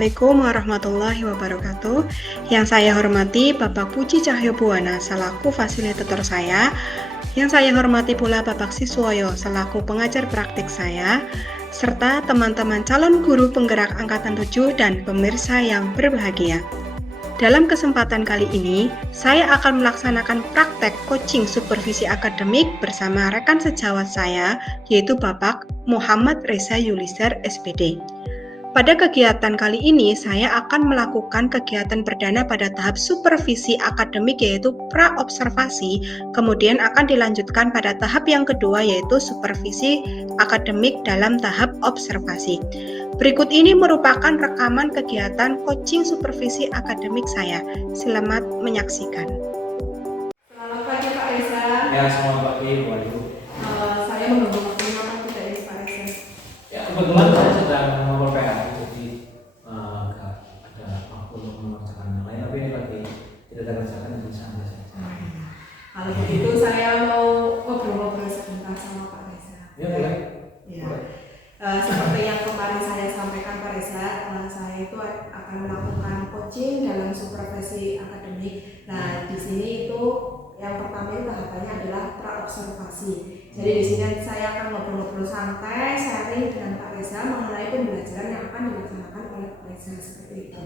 Assalamualaikum warahmatullahi wabarakatuh. Yang saya hormati Bapak Puji Cahyobuwana selaku fasilitator saya. Yang saya hormati pula Bapak Siswoyo selaku pengajar praktik saya, serta teman-teman calon guru penggerak Angkatan 7 dan pemirsa yang berbahagia. Dalam kesempatan kali ini, saya akan melaksanakan praktek coaching supervisi akademik bersama rekan sejawat saya, yaitu Bapak Muhammad Reza Yuliser, SPD. Pada kegiatan kali ini, saya akan melakukan kegiatan perdana pada tahap supervisi akademik yaitu pra-observasi, kemudian akan dilanjutkan pada tahap yang kedua yaitu supervisi akademik dalam tahap observasi. Berikut ini merupakan rekaman kegiatan coaching supervisi akademik saya. Selamat menyaksikan. Selamat pagi Pak Reza. Ya, selamat pagi Bu Ayu. Saya menunggu waktunya Pak tidak ini Pak Reza. Ya, kebetulan saya sedang memper PhD, jadi nggak ada waktu untuk mengerjakan yang lain, tapi ini lagi tidak ada kerjaan jadi santai saja. Kalau begitu saya mau ngobrol-ngobrol sebentar sama Pak Reza. Ya, boleh. Ya. Seperti yang kemarin saya sampaikan Pak Reza, saya itu akan melakukan coaching dalam supervisi akademik. Nah, di sini itu yang pertama itu tahapannya adalah pra-observasi. Jadi di sini saya akan ngobrol-ngobrol santai, sharing dengan Pak Reza mengenai pembelajaran yang akan dilaksanakan oleh Pak Reza seperti itu.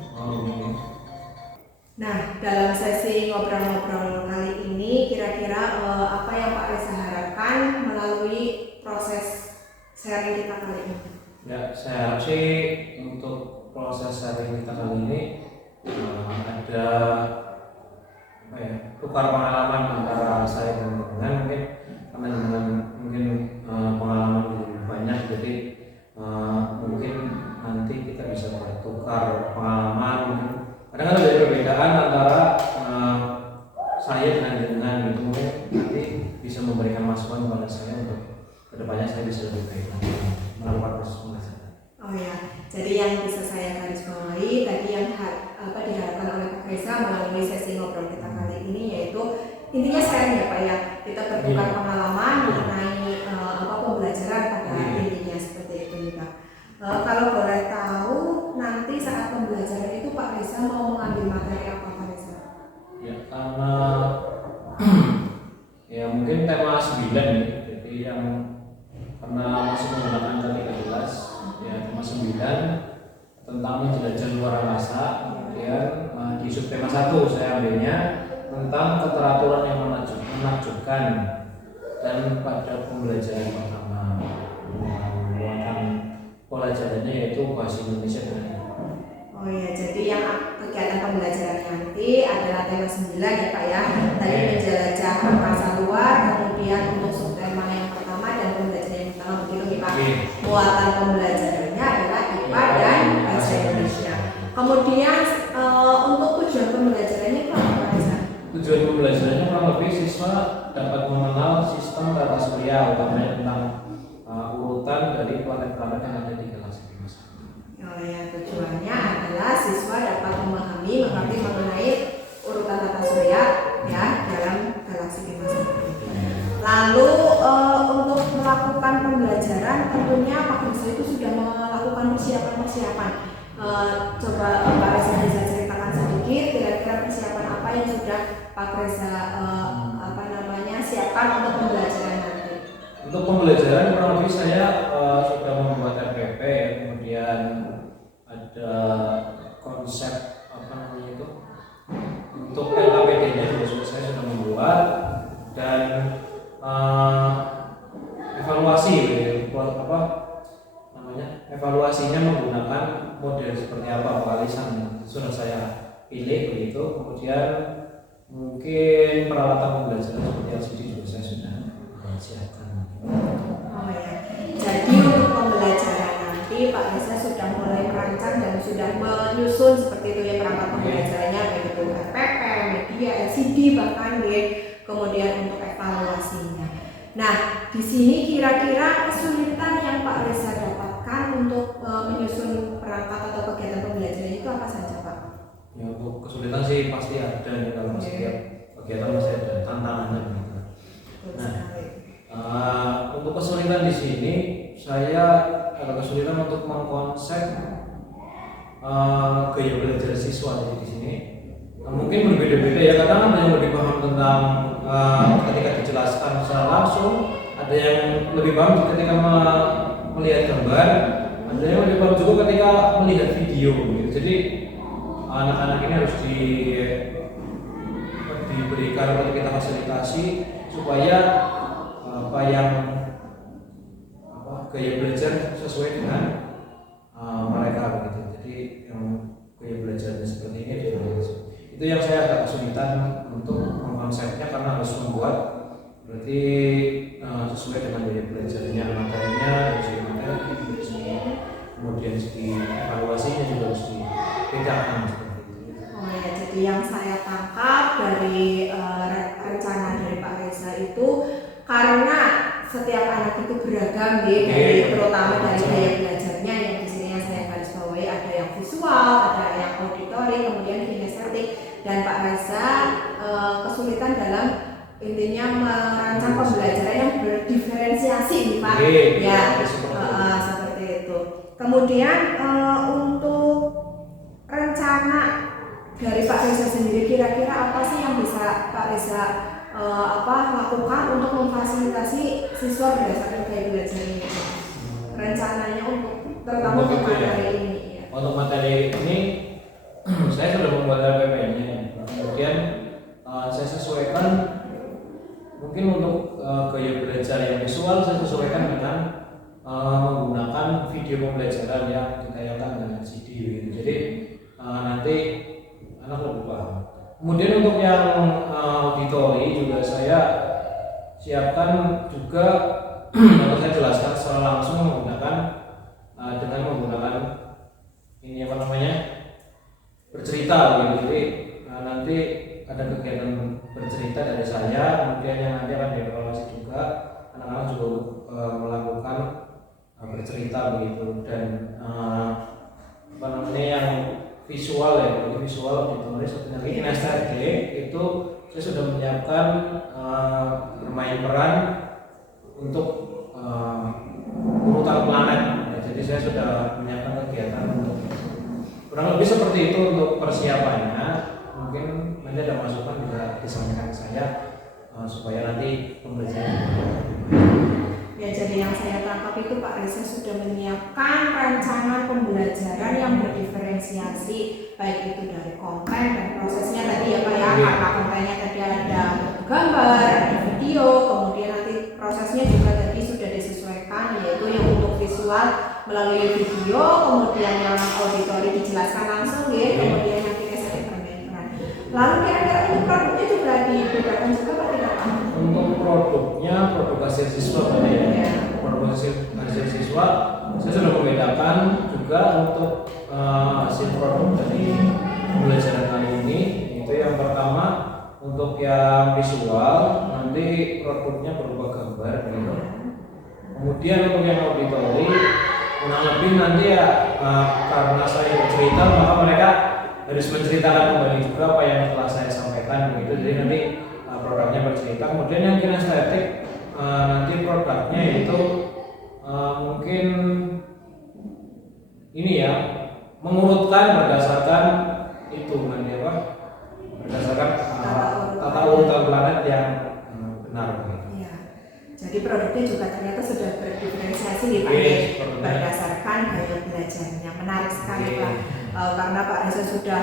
Nah, dalam sesi ngobrol-ngobrol kali ini, kira-kira apa yang Pak Reza harapkan melalui proses sharing kita kali ini? Ya, saya harap sih untuk proses sharing kita kali ini ada apa ya, tukar pengalaman antara saya dan dengan mungkin karena dengan mungkin pengalaman lebih banyak, jadi mungkin nanti kita bisa bertukar pengalaman. Kadang ada perbedaan antara saya dengan gitu, mungkin nanti bisa memberikan masukan kepada saya untuk kedepannya saya bisa lebih baik lagi melakukan proses pembelajaran. Oh ya, jadi yang bisa saya garis bawahi tadi yang diharapkan oleh Pak Reza melalui sesi ngobrol kita kali ini yaitu intinya sharing ya Pak ya, kita bertukar pengalaman mengenai pembelajaran pada intinya seperti itu Pak. Kalau boleh tahu nanti saat pembelajaran itu Pak Reza mau mengambil materi apa Pak Reza? Ya, karena ya mungkin tema 9 ya, jadi yang karena masih menggunakan kata 13 ya, tema 9 tentang menjelajah luar angkasa. Kemudian di subtema 1 saya ambilnya tentang keteraturan yang menakjubkan, dan pada pembelajaran pertama menggunakan pelajarannya yaitu bahasa Indonesia dan Oh ya, jadi yang kegiatan pembelajaran nanti adalah tema 9 ya Pak ya. Tadi menjelajah angkasa luar, kemudian untuk subtema yang pertama dan pembelajaran yang pertama begitu ya Pak. Muatan pembelajarannya adalah IPA dan bahasa Indonesia. Kemudian untuk tujuan pembelajarannya itu apa Pak Reza? Tujuan pembelajarannya kurang lebih siswa dapat mengenal sistem tata surya, utamanya tentang urutan dari planet-planet yang ada di galaksi Bima Sakti. Oh ya, tujuannya adalah siswa dapat mengerti mengenai urutan tata surya ya dalam galaksi Bima Sakti. Lalu untuk melakukan pembelajaran tentunya Pak Reza itu sudah melakukan persiapan. Coba Pak Reza bisa ceritakan sedikit kira-kira persiapan apa yang sudah Pak Reza siapkan untuk pembelajaran nanti. Untuk pembelajaran kurang lebih saya sudah membuat RPP ya, kemudian ada konsep apa namanya itu untuk LKPD-nya juga saya sudah membuat, dan evaluasi apa namanya, evaluasinya menggunakan model seperti apa Pak yang sudah saya pilih begitu. Kemudian mungkin peralatan pembelajaran seperti LCD juga saya sudah siapkan. Oh ya, jadi untuk pembelajaran nanti Pak Reza sudah mulai merancang dan sudah menyusun seperti itu ya perangkat pembelajarannya, baik itu RPP, media, LCD bahkan ya. Kemudian untuk evaluasinya. Nah, di sini kira-kira kesulitan yang Pak Reza dapatkan untuk menyusun perangkat atau kegiatan pembelajaran itu apa saja Pak? Ya, untuk kesulitan sih pasti ada ya, kalau setiap kegiatan pasti ada tantangannya begitu. Nah, untuk kesulitan di sini saya ada kesulitan untuk mengkonsep gaya belajar siswa di sini. Mungkin berbeda-beda ya, kadang ada yang lebih paham tentang ketika dijelaskan secara langsung, ada yang lebih paham ketika melihat gambar, ada yang lebih paham juga ketika melihat video gitu. Jadi anak-anak ini harus diberikan atau kita fasilitasi supaya gaya belajar sesuai dengan mereka begitu. Jadi yang gaya belajarnya seperti ini itu yang saya agak kesulitan untuk mengkonsepnya, karena harus membuat berarti sesuai dengan gaya belajarnya, materinya, segi materi, kemudian segi evaluasinya juga harus dibedakan seperti itu. Oh ya, jadi yang saya tangkap dari rencana dari Pak Reza itu karena setiap anak itu beragam terutama dari gaya belajarnya, yang di sini yang saya garis bawahi ada yang visual, ada yang auditori, kemudian kinestetik, dan Pak Reza kesulitan dalam intinya merancang pembelajaran yang berdiferensiasi nih Pak. Seperti itu. Kemudian untuk rencana dari Pak Reza sendiri, kira-kira apa sih yang bisa Pak Reza lakukan untuk memfasilitasi siswa berdasarkan gaya belajar ini? Rencananya untuk terutama untuk materi ini. Ya. Untuk materi ini saya sudah membuat RPP-nya, kemudian saya sesuaikan mungkin untuk gaya belajar yang visual, saya sesuaikan dengan menggunakan video pembelajaran yang ditayangkan dengan CD gitu. Jadi nanti anak lebih paham. Kemudian untuk yang auditori juga saya siapkan juga atau saya jelaskan secara langsung dengan menggunakan ini bercerita gitu. Jadi nanti ada kegiatan bercerita dari saya, kemudian yang nanti akan dievaluasi juga, anak-anak juga melakukan bercerita begitu, dan yang visual ya, jadi visual auditori seperti kinestetik itu saya sudah menyiapkan bermain peran untuk urutan planet. Jadi saya sudah menyiapkan kegiatan untuk kurang lebih seperti itu untuk persiapannya. Mungkin nanti ada masukan juga disampaikan ke saya supaya nanti pembelajaran. Ya, jadi yang saya tangkap itu Pak Reza sudah menyiapkan rancangan pembelajaran yang berdiferensiasi, baik itu dari konten dan prosesnya tadi ya Pak ya, karena kontennya tadi ada gambar, ada video, kemudian nanti prosesnya juga tadi sudah disesuaikan, yaitu yang untuk visual melalui video, kemudian yang auditori dijelaskan langsung ya, kemudian yang kinestetik bermain peran. Lalu kira-kira ini produknya juga dibedakan juga Pak tidak Pak? Untuk produk hasil siswa produk hasil siswa saya sudah membedakan juga untuk hasil produk dari pembelajaran kali ini. Itu yang pertama, untuk yang visual nanti produknya berupa gambar gitu. Kemudian untuk yang auditori kurang lebih nanti ya karena saya bercerita, maka mereka harus menceritakan kembali juga apa yang telah saya sampaikan begitu. Jadi nanti produknya bercerita. Kemudian yang kinestetik nanti produknya itu mungkin ini ya, mengurutkan berdasarkan itu nanti berdasarkan tata urutan planet yang benar begitu. Ya. Jadi produknya juga ternyata sudah berdiferensiasi Pak berdasarkan gaya belajarnya. Menarik sekali Pak, karena Pak Reza sudah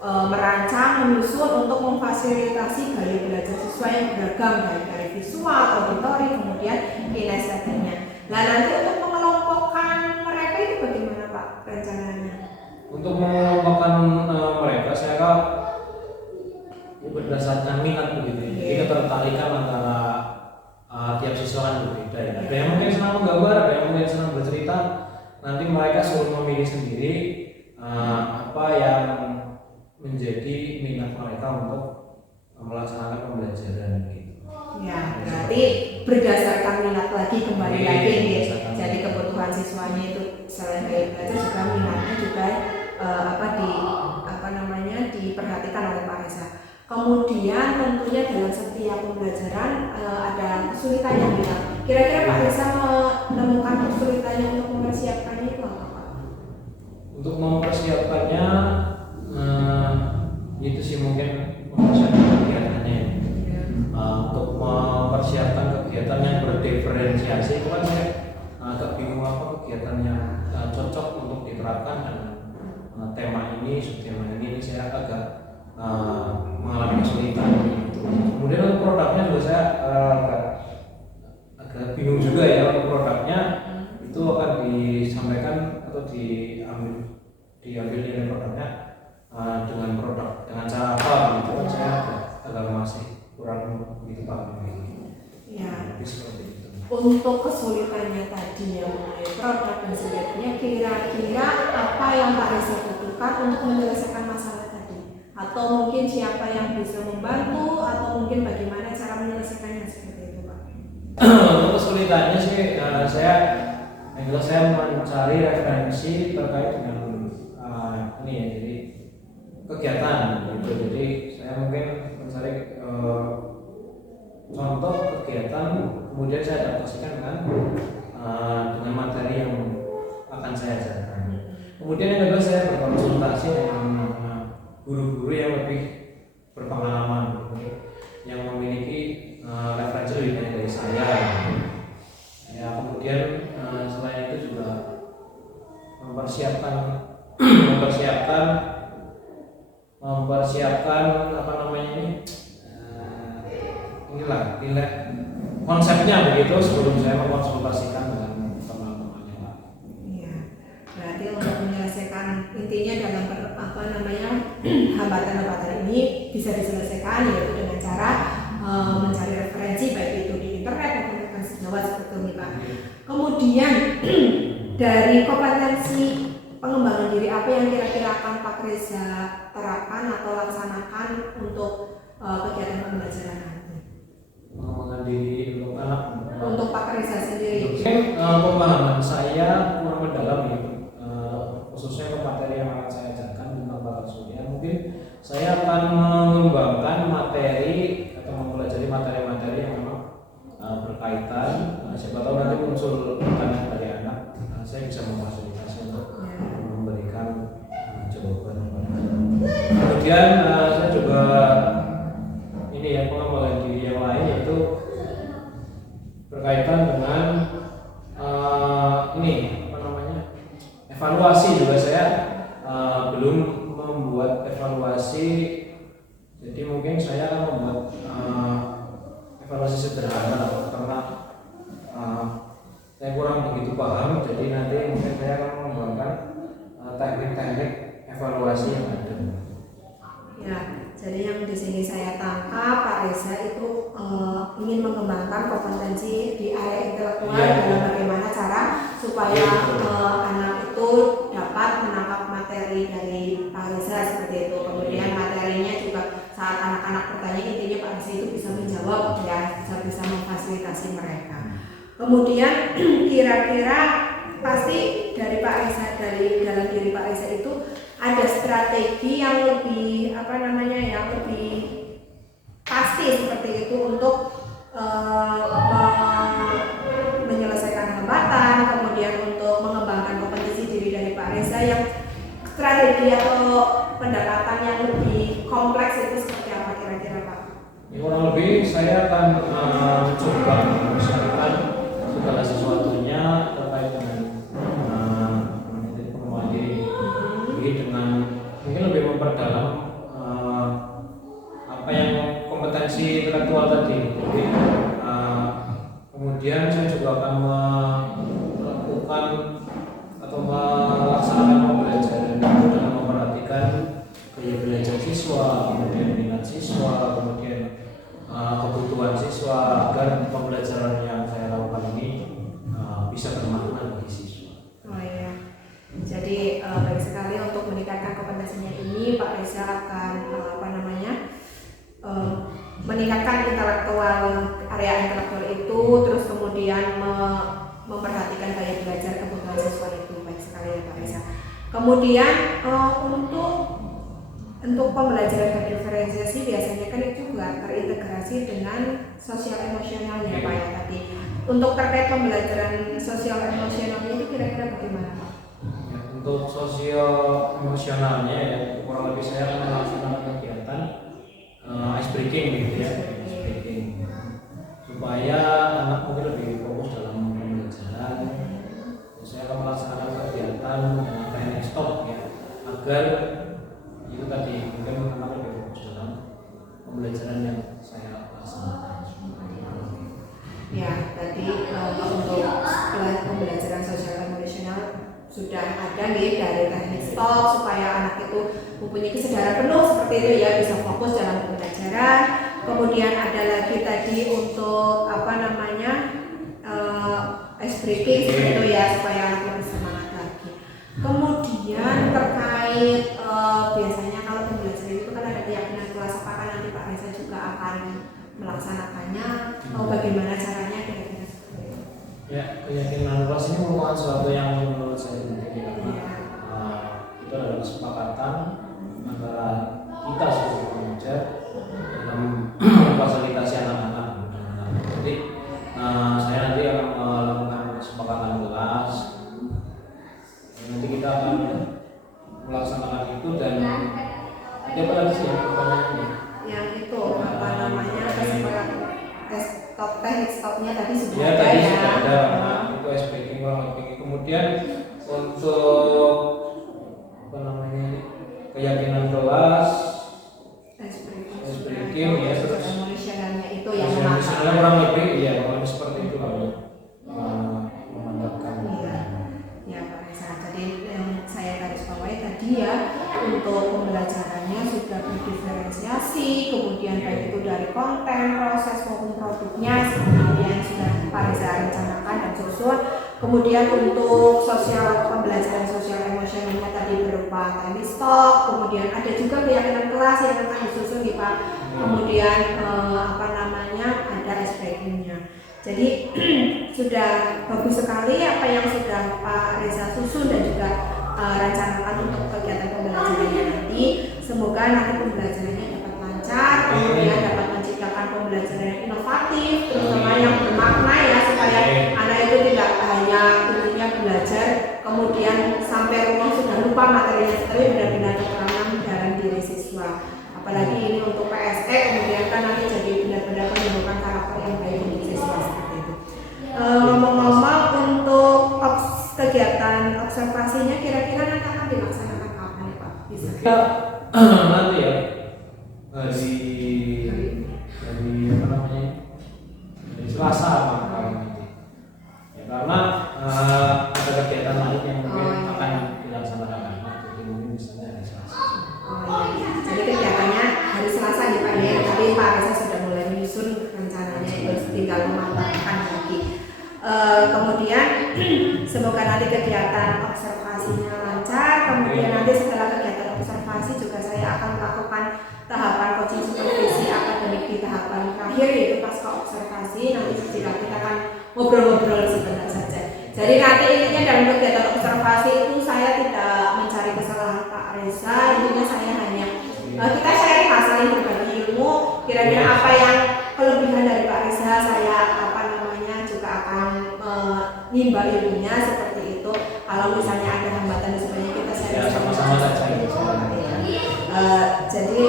merancang, menyusun untuk memfasilitasi gaya belajar siswa yang beragam dari visual, auditori, kemudian kinestetiknya. Nah nanti untuk mengelompokkan mereka itu bagaimana Pak rencananya? Untuk mengelompokkan mereka saya berdasarkan minat begitu. Jadi ketertarikan antara tiap siswa kan berbeda ya. Ada yang mungkin senang menggambar, ada yang mungkin senang bercerita. Nanti mereka suruh memilih sendiri apa yang menjadi minat mereka untuk melaksanakan pembelajaran gitu. Ya, berarti berdasarkan minat lagi kembali lagi nih. Jadi kebutuhan siswanya itu selain gaya belajar juga minatnya juga diperhatikan oleh Pak Reza. Kemudian tentunya dalam setiap pembelajaran ada kesulitan yang bilang. Kira-kira Pak Reza menemukan kesulitannya untuk mempersiapkannya itu apa Pak? Untuk mempersiapkannya itu sih mungkin mempersiapkan kegiatannya. Untuk mempersiapkan kegiatan yang berdiferensiasi itu kan saya agak bingung apa kegiatan yang cocok untuk diterapkan dengan tema ini, subtema ini saya agak mengalami kesulitan gitu. Kemudian untuk produknya juga saya agak bingung juga ya. Untuk produknya itu akan disampaikan atau diambil nilai produknya dengan cara apa gitu kan, saya agak masih kurang begitu paham Ya. lebih seperti itu. Untuk kesulitannya tadi yang mengenai produk dan sebagainya, kira-kira apa yang Pak Reza butuhkan untuk menyelesaikan masalah tadi? Atau mungkin siapa yang bisa membantu, atau mungkin bagaimana cara menyelesaikannya seperti itu, Pak? Untuk kesulitannya sih saya mencari referensi terkait dengan ini ya, jadi kegiatan gitu. Jadi saya mungkin mencari contoh kegiatan, kemudian saya adaptasikan dengan materi yang akan saya ajarkan. Kemudian yang kedua, saya berkonsultasi dengan guru-guru yang lebih berpengalaman, yang memiliki referensi lebih banyak dari saya. Ya, kemudian selain itu juga mempersiapkan apa namanya ini, nilai konsepnya begitu sebelum saya mengkonsultasikan dengan teman-temannya, Pak. Iya, berarti untuk menyelesaikan intinya dalam hambatan-hambatan ini bisa diselesaikan yaitu dengan cara mencari referensi baik itu di internet maupun referensi sejawat seperti ini, Pak. Kemudian dari kompetensi pengembangan diri apa yang kira-kira akan Pak Reza terapkan atau laksanakan untuk kegiatan pembelajaran nanti? Pengembangan diri untuk anak. Untuk Pak Reza sendiri. Mungkin pemahaman saya kurang mendalam gitu, khususnya ke materi yang akan saya ajarkan tentang bakat surya. Mungkin saya akan mengembangkan materi atau mempelajari materi-materi yang memang berkaitan. Siapa tahu nanti muncul pertanyaan dari anak, saya bisa memfasilitasi untuk memberikan jawaban kepada anak. Kemudian saya juga ini ya, pengembangan diri yang lain yaitu berkaitan dengan evaluasi juga. Saya belum membuat evaluasi, jadi mungkin saya akan membuat evaluasi sederhana karena saya kurang begitu paham. Jadi nanti mungkin saya akan mengembangkan teknik-teknik evaluasi yang ada. Ya, jadi yang di sini saya tangkap Pak Reza itu ingin mengembangkan kompetensi di area intelektual dalam bagaimana cara supaya anak itu dapat menangkap materi dari Pak Reza seperti itu. Kemudian materinya juga saat anak-anak bertanya, intinya Pak Reza itu bisa menjawab ya, bisa memfasilitasi mereka. Kemudian kira-kira pasti dari Pak Reza, dari dalam diri Pak Reza itu ada strategi yang lebih yang lebih pasti seperti itu untuk menyelesaikan hambatan, kemudian untuk mengembangkan kompetensi diri dari Pak Reza. Yang strategi atau pendekatan yang lebih kompleks itu seperti apa kira-kira, Pak? Ya, kurang lebih saya akan mencoba mempersiapkan segala sesuatunya terkait dengan pengembangan diri, dengan mungkin lebih memperdalam apa yang kompetensi intelektual tadi. Jadi kemudian saya juga akan melakukan atau melaksanakan pembelajaran itu dengan memperhatikan gaya belajar siswa, kemudian minat siswa, kemudian kebutuhan siswa, agar pembelajaran yang saya lakukan ini bisa bermakna bagi siswa. Oh iya. Jadi baik sekali untuk meningkatkan kompetensinya ini Pak Reza akan meningkatkan area intelektual itu, terus kemudian memperhatikan gaya belajar kebutuhan siswa itu. Baik sekali ya Pak Reza. Kemudian untuk pembelajaran berdiferensiasi biasanya kan itu juga terintegrasi dengan sosial emosional ya Pak ya tadi. Untuk terkait pembelajaran sosial emosional itu kira-kira bagaimana Pak? untuk sosio emosionalnya ya kurang lebih saya akan melaksanakan kegiatan ice breaking gitu ya, ice breaking supaya anak mungkin lebih fokus dalam pembelajaran. Saya akan melaksanakan kegiatan dengan training stop ya, agar itu tadi mungkin anak lebih fokus dalam pembelajaran yang saya laksanakan. Ya, tadi untuk pembelajaran sosial emosional sudah ada nih dari teknik stop supaya anak itu mempunyai kesadaran penuh seperti itu ya, bisa fokus dalam pembelajaran. Kemudian ada lagi tadi untuk ice breaking seperti itu ya, supaya anak lebih semangat lagi. Kemudian terkait biasanya kalau pembelajaran itu kan ada keyakinan kelas, apakah nanti Pak Reza juga akan melaksanakannya atau bagaimana caranya kira-kira seperti itu? Ya, keyakinan kelas ini merupakan sesuatu yang menurut saya penting karena itu adalah kesepakatan antara kita sebagai pengajar dalam memfasilitasi anak-anak. Jadi saya nanti akan melakukan kesepakatan kelas. Nanti kita akan melaksanakan itu dan nanti apa lagi sih pertanyaannya? Yang itu apa namanya kesepakatan teknik stopnya tadi sudah Ya, ada tadi ya. sudah ada, itu ice breaking kurang lebih. Kemudian untuk apa namanya ini, keyakinan kelas, Ice breaking ya, terus emosionalnya itu yang misalnya kurang lebih ya kurang lebih seperti itu lalu memantapkan. Iya, ya Pak Reza. Jadi yang saya garis bawahi tadi ya, untuk pembelajarannya sudah berdiferensiasi, kemudian baik itu dari konten, proses maupun produknya, kemudian sudah Pak Reza rencanakan dan susun. Kemudian untuk pembelajaran sosial emosionalnya tadi berupa teknik stop, kemudian ada juga keyakinan kelas yang akan disusun di Pak. Kemudian ada ice breakingnya. Jadi sudah bagus sekali apa yang sudah Pak Reza susun dan juga rencanakan untuk kegiatan pembelajarannya nanti. Semoga nanti pembelajarannya dapat lancar, kemudian dapat menciptakan pembelajaran yang inovatif, terutama yang bermakna ya, supaya anak itu tidak hanya intinya belajar kemudian sampai rumah sudah lupa materinya, tapi benar-benar tertanam dalam diri siswa. Apalagi ini untuk PSE, kemudian kan nanti jadi benar-benar pembentukan karakter yang baik untuk siswa seperti itu. Ngomong-ngomong untuk kegiatan observasinya kira-kira nanti akan dilaksanakan kapan ya Pak? Bisa? Nanti ya dari apa namanya, dari Selasa nanti ya, karena ada kegiatan lain yang mungkin akan dilaksanakan, jadi mungkin misalnya hari Selasa. Jadi kegiatannya hari Selasa nih Pak ya, tapi Pak Reza sudah mulai menyusun rencananya, itu tinggal memantapkan lagi. Kemudian semoga nanti kegiatan observasinya lancar. Kemudian nanti setelah kegiatan observasi juga saya akan melakukan tahapan coaching supervisi akademik di tahapan terakhir, yaitu pasca observasi. Nanti kita akan ngobrol-ngobrol sebentar saja. Jadi nanti intinya dalam kegiatan observasi itu saya tidak mencari kesalahan Pak Reza, intinya saya hanya kita sharing saling berbagi ilmu. Kira-kira apa yang kelebihan dari Pak Reza, saya juga akan nimba ilmunya seperti itu. Kalau misalnya ada hambatan dan sebagainya, kita sharing sama-sama saja. Jadi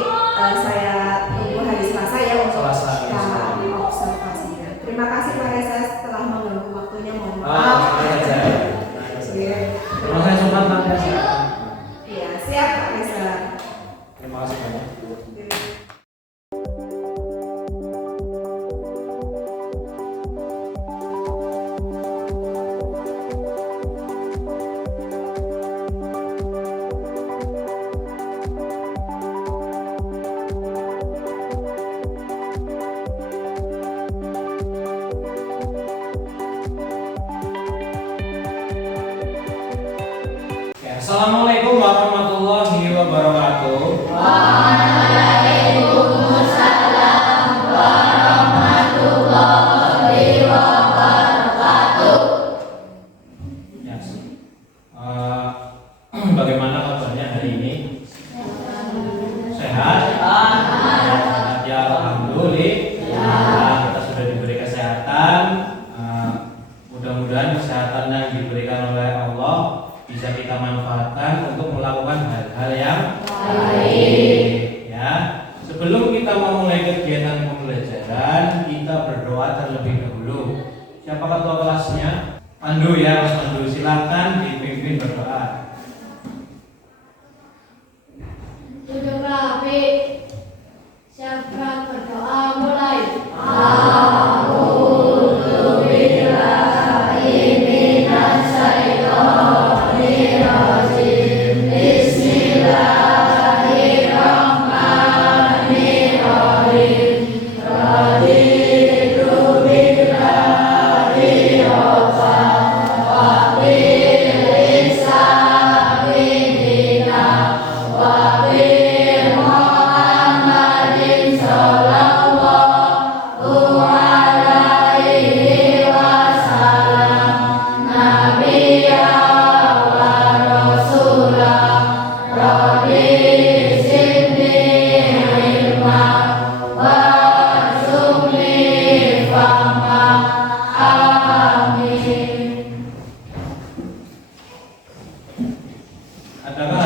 saya tunggu hari Selasa ya untuk Selasa. Observasinya. Terima kasih Pak Reza telah mengganggu waktunya, mohon maaf. Terima kasih sempat Pak Reza. Iya, siap Pak Reza. Terima kasih banyak.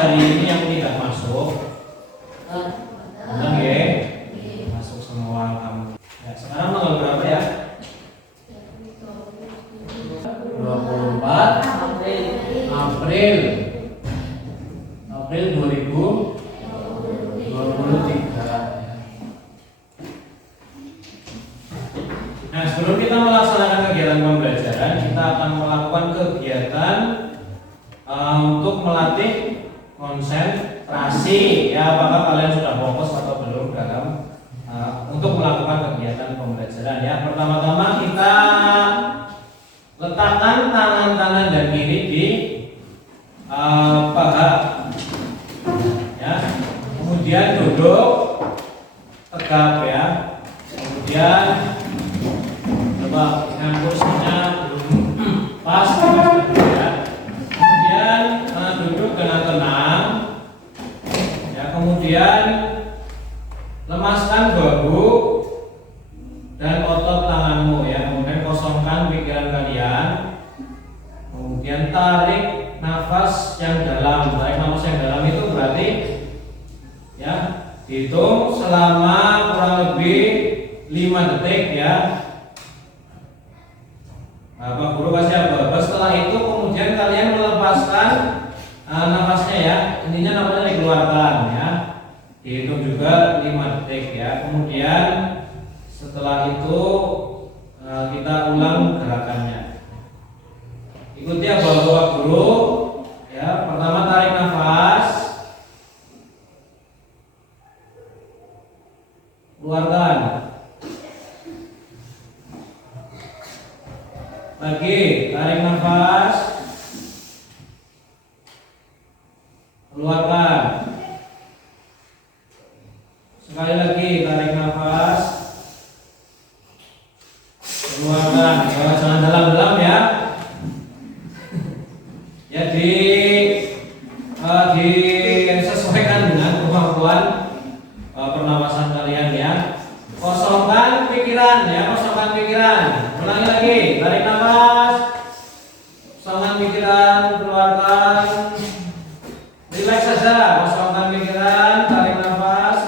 hari ini yang tidak masuk? Benar ya? Masuk semua kamu. Ya, sekarang tanggal berapa ya? 24 April 2023. Nah, sebelum kita melaksanakan kegiatan pembelajaran, kita akan melakukan kegiatan untuk melatih konsentrasi. Ya, apakah kalian sudah fokus atau belum dalam untuk melakukan kegiatan pembelajaran? Ya, pertama-tama kita letakkan tangan kanan dan kiri di paha. Ya, kemudian duduk tegap ya. Kemudian coba dengan kursinya belum pas ya. Kemudian duduk dengan tenang ya. Kemudian lemaskan bahu dan otot tanganmu ya. Kemudian kosongkan pikiran kalian. Kemudian tarik nafas yang dalam. Tarik nafas yang dalam itu berarti ya, hitung selama kurang lebih 5 detik ya. Pak Guru kasih apa? Setelah itu kemudian kalian melepaskan nafasnya ya. Intinya nafasnya dikeluarkan ya. Dihitung juga 5 detik ya. Kemudian setelah itu kita ulang gerakannya. Ikuti apa Pak Guru ya. Pertama tarik nafas, keluarkan. Lagi tarik nafas, keluarkan. Sekali lagi tarik nafas, keluarkan. Jangan dalam-dalam ya. Ya disesuaikan dengan kemampuan pernapasan kalian ya. Kosongkan pikiran ya, kosongkan pikiran. Ulangi lagi, tarik nafas, kosongkan pikiran, keluarkan. Rileks saja, kosongkan pikiran, tarik nafas,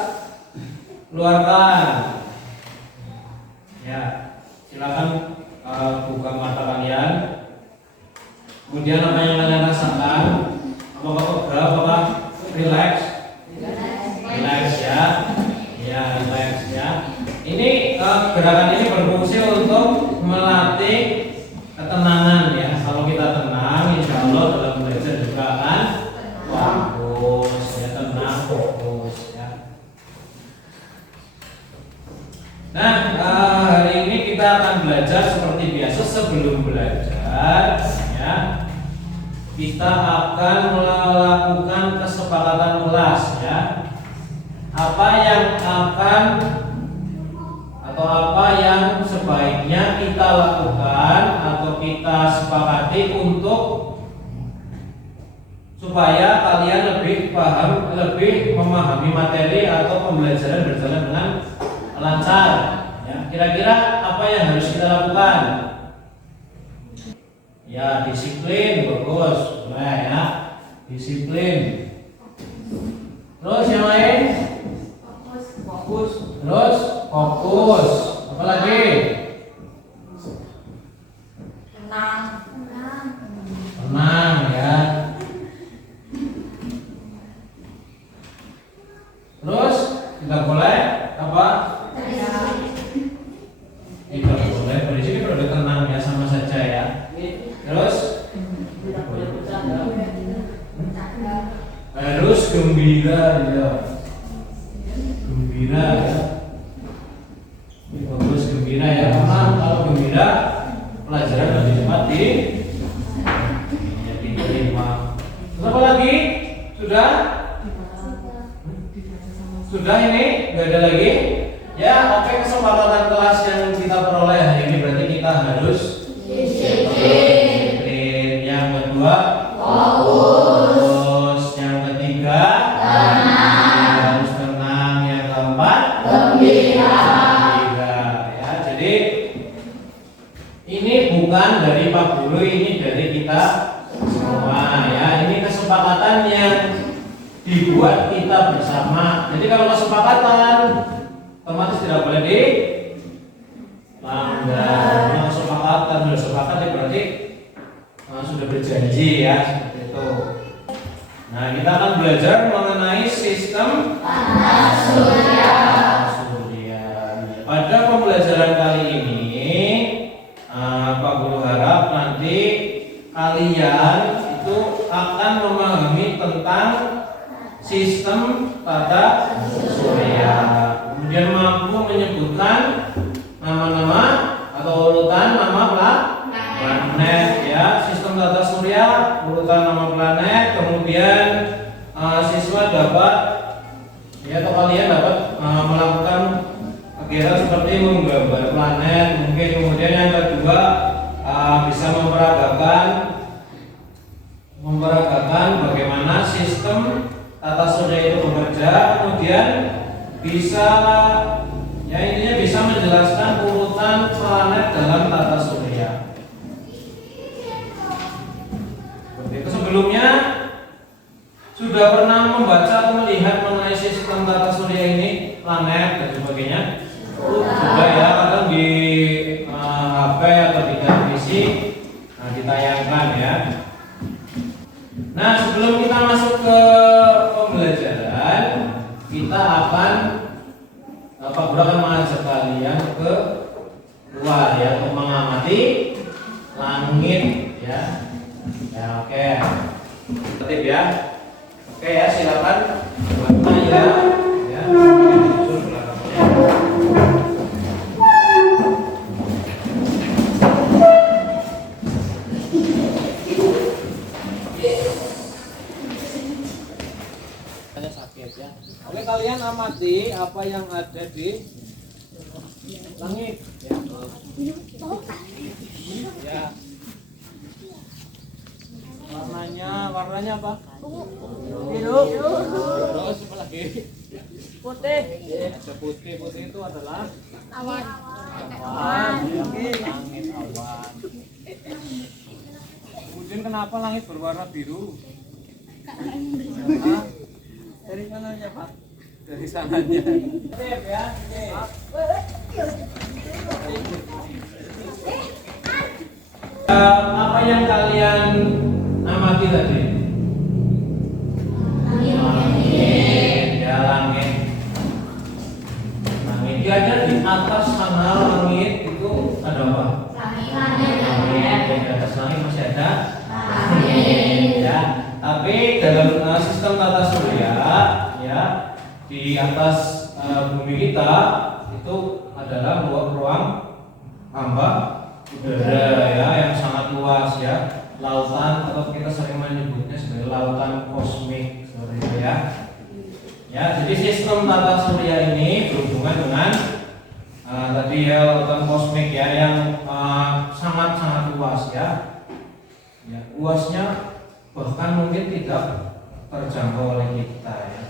keluarkan. Ya, silakan buka mata kalian. Kemudian apa yang kalian rasakan? Apakah pegel, apakah rileks? Rileks ya. Ya, rileks ya. Ini gerakan ini berfungsi untuk melatih ketenangan ya. Kalau kita tenang, insya Allah dalam belajar juga akan fokus ya, tenang, fokus ya. Nah, hari ini kita akan belajar seperti biasa. Sebelum belajar ya, kita akan melakukan kesepakatan kelas ya. Apa yang sebaiknya kita lakukan atau kita sepakati untuk supaya kalian lebih paham, lebih memahami materi atau pembelajaran berjalan dengan lancar ya. Kira-kira apa yang harus kita lakukan? Ya, disiplin, bagus. Nah, ya, disiplin. Terus yang lain? Fokus. Terus fokus. Apa lagi? Tenang ya. Terus tidak boleh apa? Tidak boleh berisik, kalau tenang ya, sama saja ya. Terus harus gembira ya. Gembira ya. Bagus, gembira ya. Karena kalau gembira pelajaran lebih cepat diterima. Terus apa lagi? Sudah ini? Gak ada lagi? Ya, oke, kesempatan kelas yang kita peroleh hari ini berarti kita harus disiplin. Yang kedua, fokus. Yang ketiga, harus tenang. Yang keempat, gembira. Ya, jadi ini bukan dari Pak Guru, ini dari kita semua ya. Ini kesepakatan yang dibuat kita bersama. Jadi kalau kesepakatan otomatis tidak boleh dilanggar. Kalau kesepakatan sudah sepakat ya berarti sudah berjanji ya, seperti itu. Nah, kita akan belajar mengenai sistem tata surya. Pada pembelajaran kali ini, Pak Guru harap nanti kalian itu akan memahami tentang sistem tata surya. Kemudian mampu menyebutkan nama-nama atau urutan nama planet ya. Sistem tata surya, urutan nama planet. Kemudian siswa dapat ya, atau kalian dapat melakukan kegiatan seperti menggambar planet. Mungkin kemudian yang kedua bisa memperagakan bagaimana sistem tata surya itu bekerja. Kemudian bisa ya, intinya bisa menjelaskan urutan planet dalam tata surya. Itu sebelumnya sudah pernah membaca atau melihat mengenai sistem tata surya ini, planet dan sebagainya? Sudah ya, kadang di HP atau di televisi ditayangkan ya. Nah, sebelum kita masuk ke pembelajaran, kita akan Pak Guru akan mengajak kalian ke luar ya, untuk mengamati langit ya. Ya, oke. Tertib ya. Oke ya, silakan bertanya ya. Jujur belakangnya. Sakit ya. Oke, kalian amati apa yang ada di langit ya. Ya. Warnanya apa? Biru. Terus apa lagi? Putih. Ada putih itu adalah awan. Langit awan. Kemudian kenapa langit berwarna biru? Dari sananya Pak. Dari sananya. Sip ya. Apa yang kalian amati tadi? Langit. Ya, langit. Dia ada di atas sana langit itu ada apa? Langit. Di atas langit masih ada langit. Ya. Tapi dalam sistem tata surya ya, di atas bumi kita itu adalah ruang ambang udara ya, yang sangat luas ya, lautan atau kita sering menyebutnya sebagai lautan kosmik seperti itu ya. Ya, jadi sistem tata surya ini berhubungan dengan tadi ya, lautan kosmik ya, yang sangat luas ya. Ya, luasnya bahkan mungkin tidak terjangkau oleh kita ya.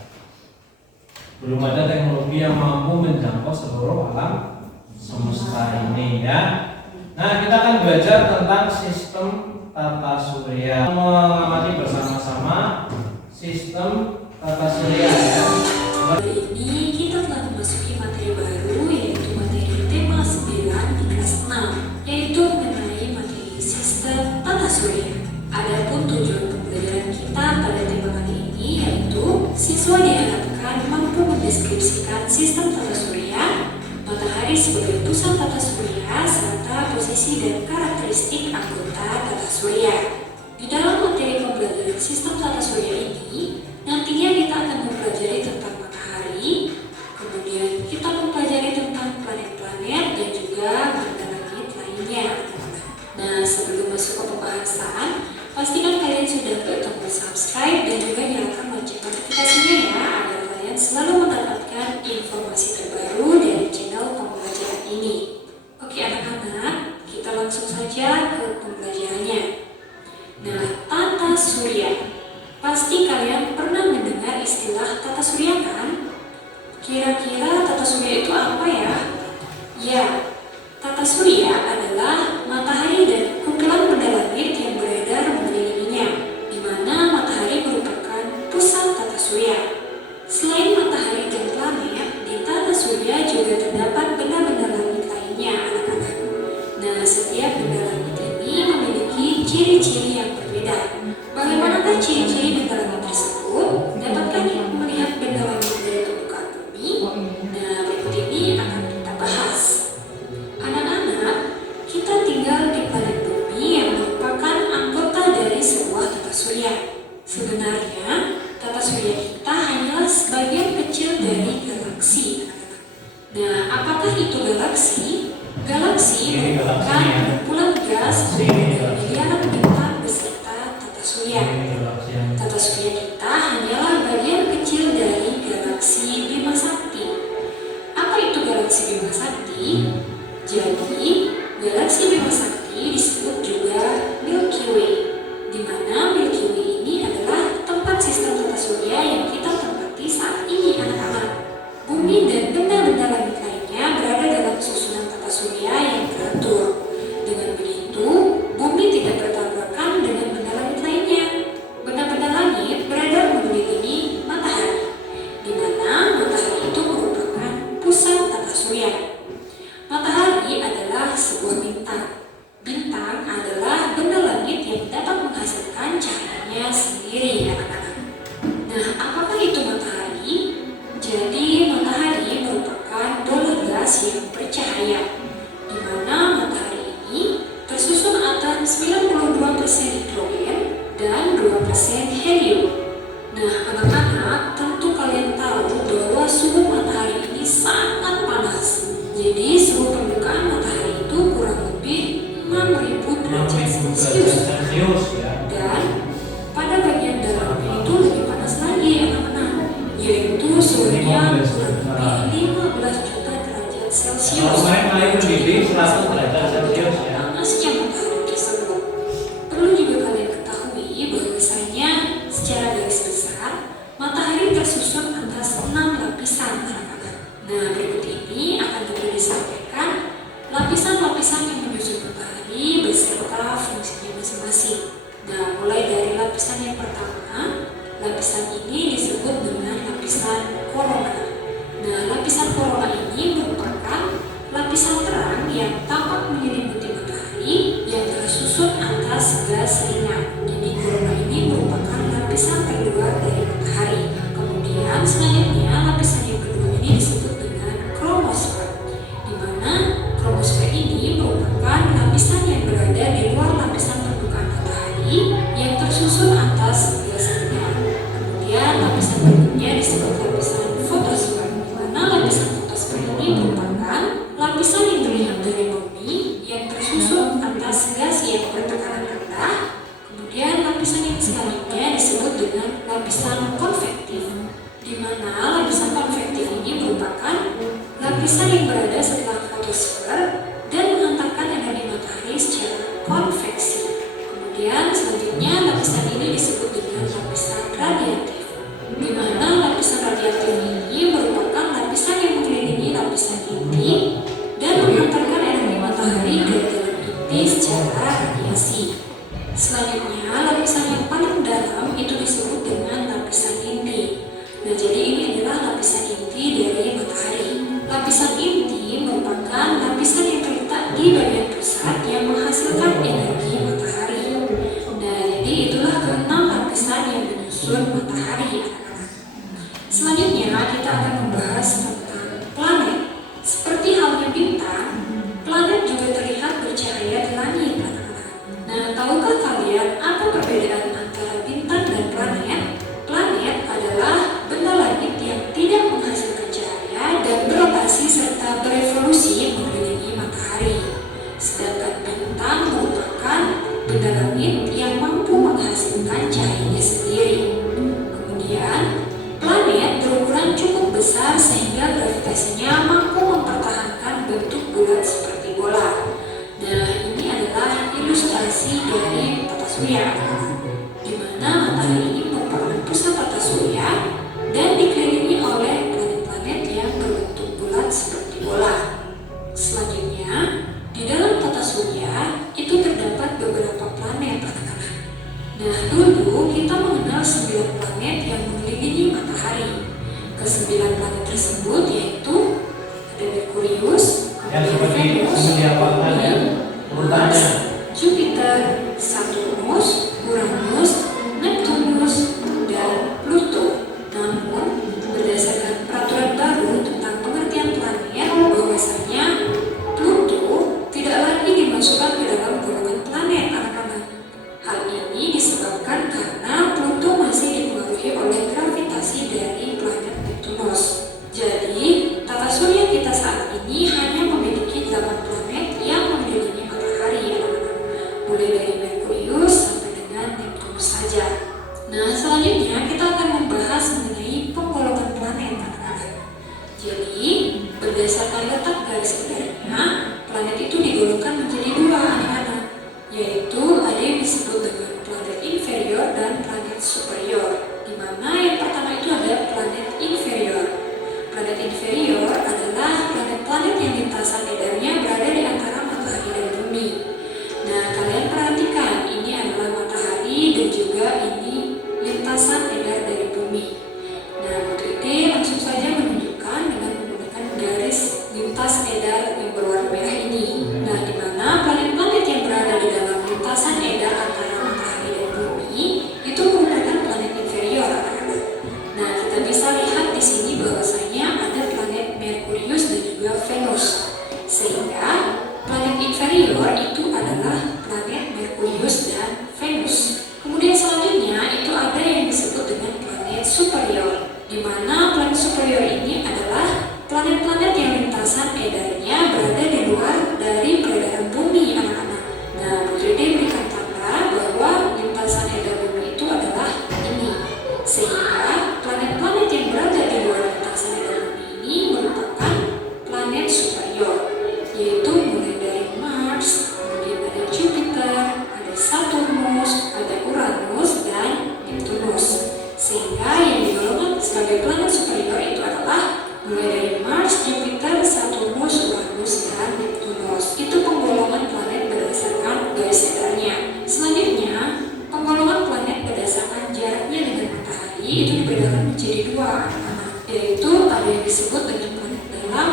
Belum ada teknologi yang mampu menjangkau seluruh alam semesta ini ya. Nah, kita akan belajar tentang sistem tata surya. Mengamati bersama-sama sistem tata surya ya. Hari ini kita telah memasuki materi baru, yaitu materi tema 9 di kelas 6, yaitu mengenai materi sistem tata surya. Adapun tujuan pembelajaran kita pada tema kali ini yaitu siswa diharapkan mampu mendeskripsikan sistem tata surya, matahari sebagai pusat tata surya, serta posisi dan karakteristik anggota tata surya. Di dalam materi pembelajaran sistem tata surya ini, nantinya kita akan mempelajari tentang matahari, kemudian kita mempelajari tentang planet-planet dan juga benda langit lainnya. Nah, sebelum masuk ke pembahasan, pastikan kalian sudah klik tombol subscribe dan juga nyalakan lonceng notifikasinya ya, agar kalian selalu mendapatkan informasi terbaru dari channel pembelajaran ini. Oke anak-anak, kita langsung saja ke pembelajarannya. Nah, tata surya. Pasti kalian pernah mendengar tata surya. Selain matahari dan planet, di tata surya juga terdapat benda-benda langit lainnya, anak-anak. Nah, setiap benda langit ini memiliki ciri-ciri yang berbeda. Bagaimanakah ciri-ciri benda langit tersebut? Dapatkah kita melihat benda langit dari permukaan bumi? Nah, berikut ini akan kita bahas. Anak-anak, kita tinggal di planet bumi yang merupakan anggota dari sebuah tata surya. Sebenarnya, tata surya kita hanyalah sebagian kecil dari galaksi. Nah, apakah itu galaksi? Galaksi merupakan kumpulan gas dari miliaran bintang beserta tata surya. Tata surya kita hanyalah bagian kecil dari galaksi Bima Sakti. Apa itu galaksi Bima Sakti? Jadi, galaksi Bima Sakti disebut juga Milky Way, di mana Milky Way ini adalah tempat sistem tata surya yang kita tempati saat ini, anak-anak. Bumi dan benda-benda langit lainnya berada dalam susunan tata surya yang teratur. Dengan begitu, bumi tidak bertabrakan dengan benda langit lainnya. Benda-benda langit beredar mengelilingi matahari, di mana matahari itu merupakan pusat tata surya. Matahari adalah sebuah bintang. Bintang adalah benda langit yang dapat menghasilkan cahayanya sendiri, anak-anak. Nah, apakah itu matahari? Jadi, matahari merupakan bola gas yang bercahaya, di mana matahari ini tersusun atas 92% hidrogen dan 2% helium. Nah, anak-anak, tentu kalian tahu bahwa suhu matahari ini sangat panas. Jadi, suhu permukaan matahari itu kurang lebih 6.000 derajat Celcius. Dan pada bagian dalamnya itu lebih panas lagi, anak-anak, yaitu suhunya kurang lebih 15 juta derajat Celcius. Panasnya matahari tersebut. Perlu juga kalian ketahui bahwasanya secara garis besar matahari tersusun atas 6 lapisan, anak-anak. Nah, berikut ini akan juga disampaikan lapisan-lapisan yang menyusun matahari beserta fungsinya masing-masing. Nah, mulai dari lapisan yang pertama, lapisan ini disebut dengan lapisan korona. Nah, lapisan korona ini merupakan lapisan terang yang tampak menyelimuti matahari yang tersusun atas gas ringan. Jadi, korona ini merupakan lapisan terluar dari matahari. Kemudian, selanjutnya lapisan yang kedua ini disebut dengan kromosfer, di mana kromosfer ini merupakan lapisan yang berada di luar lapisan permukaan matahari yang tersusun atas gas ringan. Kemudian lapisan berikutnya disebut lapisan fotosfer, di mana lapisan fotosfer ini merupakan lapisan yang terlihat dari bumi yang tersusun atas gas yang bertekanan rendah. Kemudian lapisan yang selanjutnya disebut dengan lapisan konvektif, di mana lapisan konvektif ini merupakan lapisan yang berada setelah fotosfer dan mengantarkan energi matahari secara konveksi. Kemudian selanjutnya lapisan ini disebut dengan lapisan radiatif, di mana lapisan radiatif ini merupakan lapisan yang mengelilingi lapisan inti dan mengantarkan energi matahari ke dalam inti secara radiasi. Selanjutnya lapisan yang paling dalam itu disebut dengan lapisan inti. Nah, jadi ini adalah lapisan inti dari matahari. Lapisan inti merupakan lapisan yang terletak di bagian pusat yang menghasilkan energi matahari. Nah, jadi itulah keenam lapisan yang menyusun matahari, anak-anak. Selanjutnya kita akan membahas tentang planet. Seperti halnya bintang, planet juga terlihat bercahaya di langit, anak-anak. Nah, tahukah kalian apa perbedaan antara bintang dan planet? Planet adalah benda langit yang tidak menghasilkan cahaya dan berotasi serta berevolusi mengelilingi matahari. Sedangkan bintang merupakan benda langit yang mampu menghasilkan cahayanya sendiri. Kemudian, planet berukuran cukup besar sehingga gravitasinya mampu mempertahankan bentuk bulat seperti bola. Nah, ini adalah ilustrasi dari tata surya, di mana matahari ini merupakan pusat tata surya dan dikelilingi oleh planet-planet yang berbentuk bulat seperti bola. Selanjutnya, di dalam tata surya itu terdapat beberapa planet, anak-anak. Nah, dulu kita mengenal 9 planet yang mengelilingi matahari. Kesembilan planet tersebut yaitu ada Merkurius, yang seperti diapakan ya urutannya. Jupiter, Saturnus, Uranus, Neptunus, dan Pluto. Namun, berdasarkan peraturan baru tentang pengertian planet, bahwasanya Pluto tidak lagi dimasukkan ke dalam golongan planet anak-anak. Hal ini disebabkan karena Pluto masih dipengaruhi oleh gravitasi dari planet Neptunus. Jadi, tata surya kita saat ini hanya memiliki 8 planet yang mengelilingi matahari anak-anak, mulai dari Merkurius sampai dengan Neptunus saja. Nah, selanjutnya kita akan membahas mengenai penggolongan planet anak-anak. Jadi, berdasarkan letak garis kedarnya, planet itu digolongkan menjadi 2 anak-anak, yaitu ada yang disebut dengan planet inferior dan planet superior, di mana yang pertama itu ada planet inferior. Planet inferior adalah planet-planet yang lintasan edarnya berada di antara matahari dan bumi. Nah, kalian perhatikan, ini adalah matahari dan juga ini lintasan edar dari bumi. Nah, Bu langsung saja menunjukkan dengan menggunakan garis lintas edar yang berwarna merah ini. Nah, di mana planet-planet yang berada di dalam lintasan edar antara matahari dan bumi itu merupakan planet inferior anak-anak. Nah, kita bisa lihat di sini bahwasanya ada planet Merkurius dan juga Venus. Sehingga planet inferior itu adalah planet Merkurius dan Venus. Kemudian selanjutnya itu ada yang disebut dengan planet superior, di mana planet superior ini adalah planet-planet yang lintasan edarnya berada di luar dari peredaran bumi anak-anak. Nah, Bu berikan tanda bahwa lintasan edar bumi itu adalah ini. Sehingga planet-planet yang berada di luar lintasan edar bumi ini merupakan planet superior, yaitu mulai dari Mars, kemudian ada Jupiter, ada Saturnus, ada Uranus, dan Neptunus. Sehingga yang digolongkan sebagai planet superior itu adalah mulai dari Mars, Jupiter, Saturnus, Uranus, dan Neptunus. Itu penggolongan planet berdasarkan garis edarnya. Selanjutnya, penggolongan planet berdasarkan jaraknya dengan matahari itu dibedakan menjadi 2 anak-anak, yaitu ada yang disebut dengan planet dalam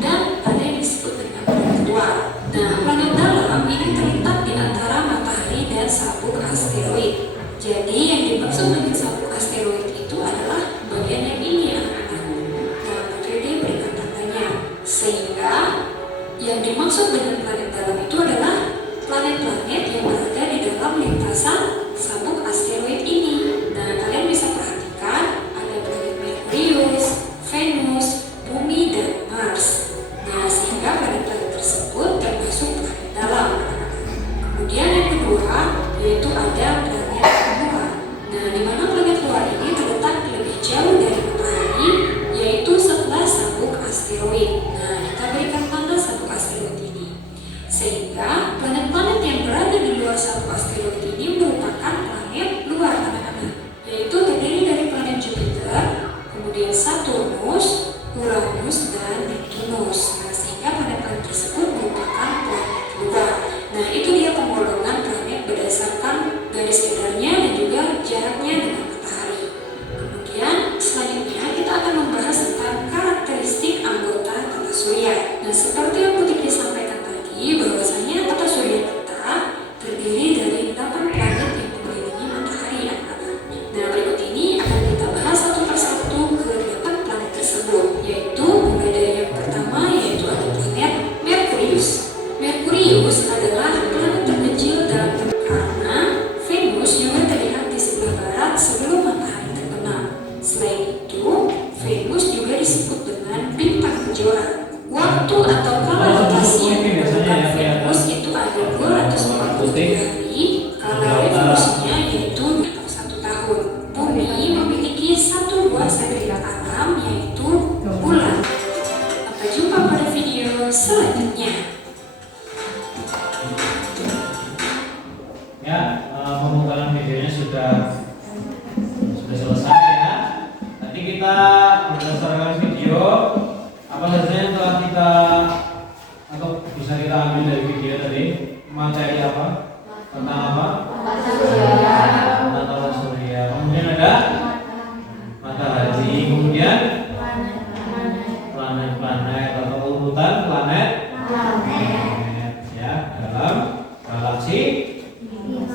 dan ada yang disebut dengan planet luar. Nah, planet dalam ini terletak di antara matahari dan sabuk asteroid. Jadi yang dimaksud dengan sabuk asteroid itu adalah bagian yang ini anak-anak. Nah, Putri berikan tandanya. Sehingga yang dimaksud dengan planet dalam itu adalah planet-planet yang berada di dalam lintasan sabuk asteroid ini. Nah, kalian bisa perhatikan ada planet Merkurius, Venus, Bumi, dan Mars. Nah, sehingga planet-planet tersebut termasuk planet dalam. Kemudian yang kedua yaitu ada planet luar. Nah, di mana planet luar ini terletak lebih jauh dari matahari, yaitu setelah sabuk asteroid. Nah, kita berikan tanda sabuk asteroid ini. Sehingga planet-planet yang berada di luar sabuk asteroid ini merupakan planet luar anak-anak, yaitu terdiri dari planet Jupiter, kemudian Saturnus, Uranus, dan Neptunus. Nah, sehingga planet-planet tersebut merupakan planet luar. Nah, itu dia penggolongan planet berdasarkan garis edarnya dan juga jaraknya dengan matahari. Kemudian selanjutnya kita akan membahas tentang karakteristik anggota tata surya. Nah, seperti yang Putri disampaikan tadi, bahwasanya tata surya kita terdiri dari 8 planet yang mengelilingi matahari anak-anak. Nah, berikut ini akan kita bahas satu persatu ke-8 planet tersebut, yaitu mulai dari yang pertama yaitu ada planet Merkurius. Merkurius adalah planet terkecil dalam karena Venus juga terlihat di sebelah barat sebelum matahari terbenam. Selain itu, Venus juga disebut dengan bintang kejora. Waktu atau kala rotasi yang dilakukan Venus itu ada 243 hari, kala revolusinya yaitu 1 tahun. Bumi memiliki 1 buah satelit alam yaitu bulan. Sampai jumpa pada video selanjutnya. Ya, pembukaan videonya sudah selesai ya. Nanti kita berdasarkan video apa saja yang telah kita atau bisa kita ambil dari video tadi, materi apa, tentang apa? Tata surya. Kemudian ada matahari. matahari, kemudian planet atau urutan planet ya dalam galaksi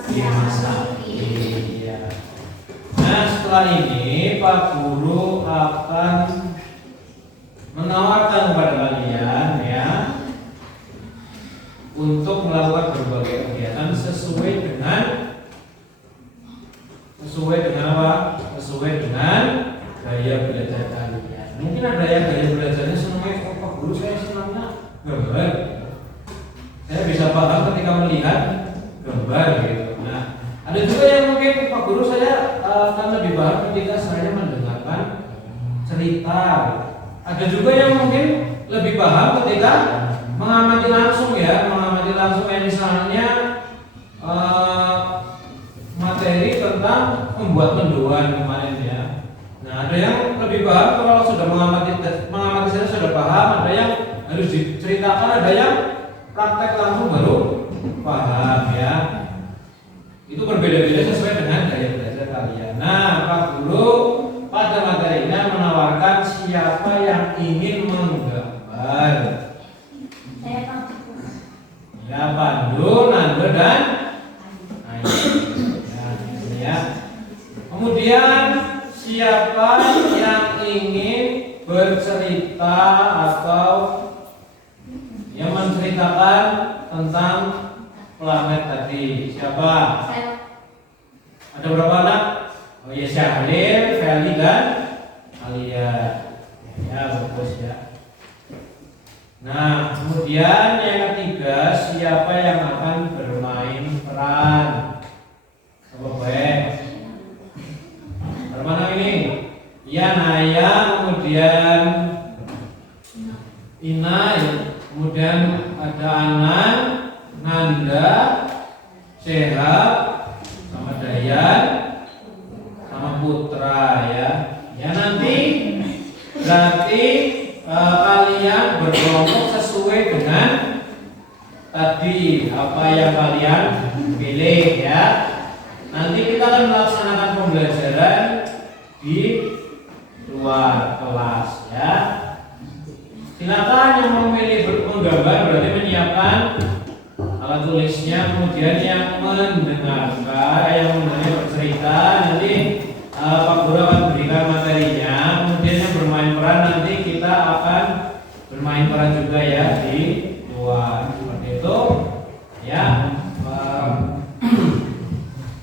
Bima Sakti ya. Nah setelah ini Pak Guru akan menawarkan kepada kalian ya untuk melakukan berbagai kegiatan sesuai dengan apa? Sesuai dengan gaya belajar kalian. Mungkin ada yang gaya belajarnya senangnya Pak Guru, saya senangnya gambar. Saya bisa paham ketika melihat gambar gitu. Nah, ada juga yang mungkin Pak Guru saya akan lebih paham ketika saya mendengarkan cerita. Ada juga yang mungkin lebih paham ketika mengamati langsung ya, misalnya materi tentang membuat mendoan kemarin ya. Nah, ada yang lebih paham kalau sudah mengamati saya sudah paham, ada yang harus diceritakan, ada yang praktek langsung baru paham ya. Itu berbeda-beda sesuai dengan gaya belajar kalian. Nah, Pak Guru pada materi ini menawarkan siapa yang ingin menggambar. Ya, Pandu, Nando, dan ya. Kemudian siapa yang ingin bercerita atau yang menceritakan tentang planet tadi? Siapa? Ada berapa anak? Oh ya, Syahril, Feli, dan Alia. Ya, bagus ya. Nah, kemudian yang ketiga, siapa yang akan bermain peran? Coba baik. Mana ini? Ya, Naya, kemudian Ina, kemudian ada Anan, Nanda, Syehab, sama Dayan, sama Putra ya. Ya nanti berarti kalian berkelompok sesuai dengan tadi apa yang kalian pilih ya. Nanti kita akan melaksanakan pembelajaran di luar kelas ya. Silakan yang memilih menggambar berarti menyiapkan alat tulisnya, kemudian yang mendengarkan, yang bercerita nanti Pak Guru akan berikan materinya, kemudian yang bermain peran nanti kita akan bermain peran juga ya di luar seperti itu ya.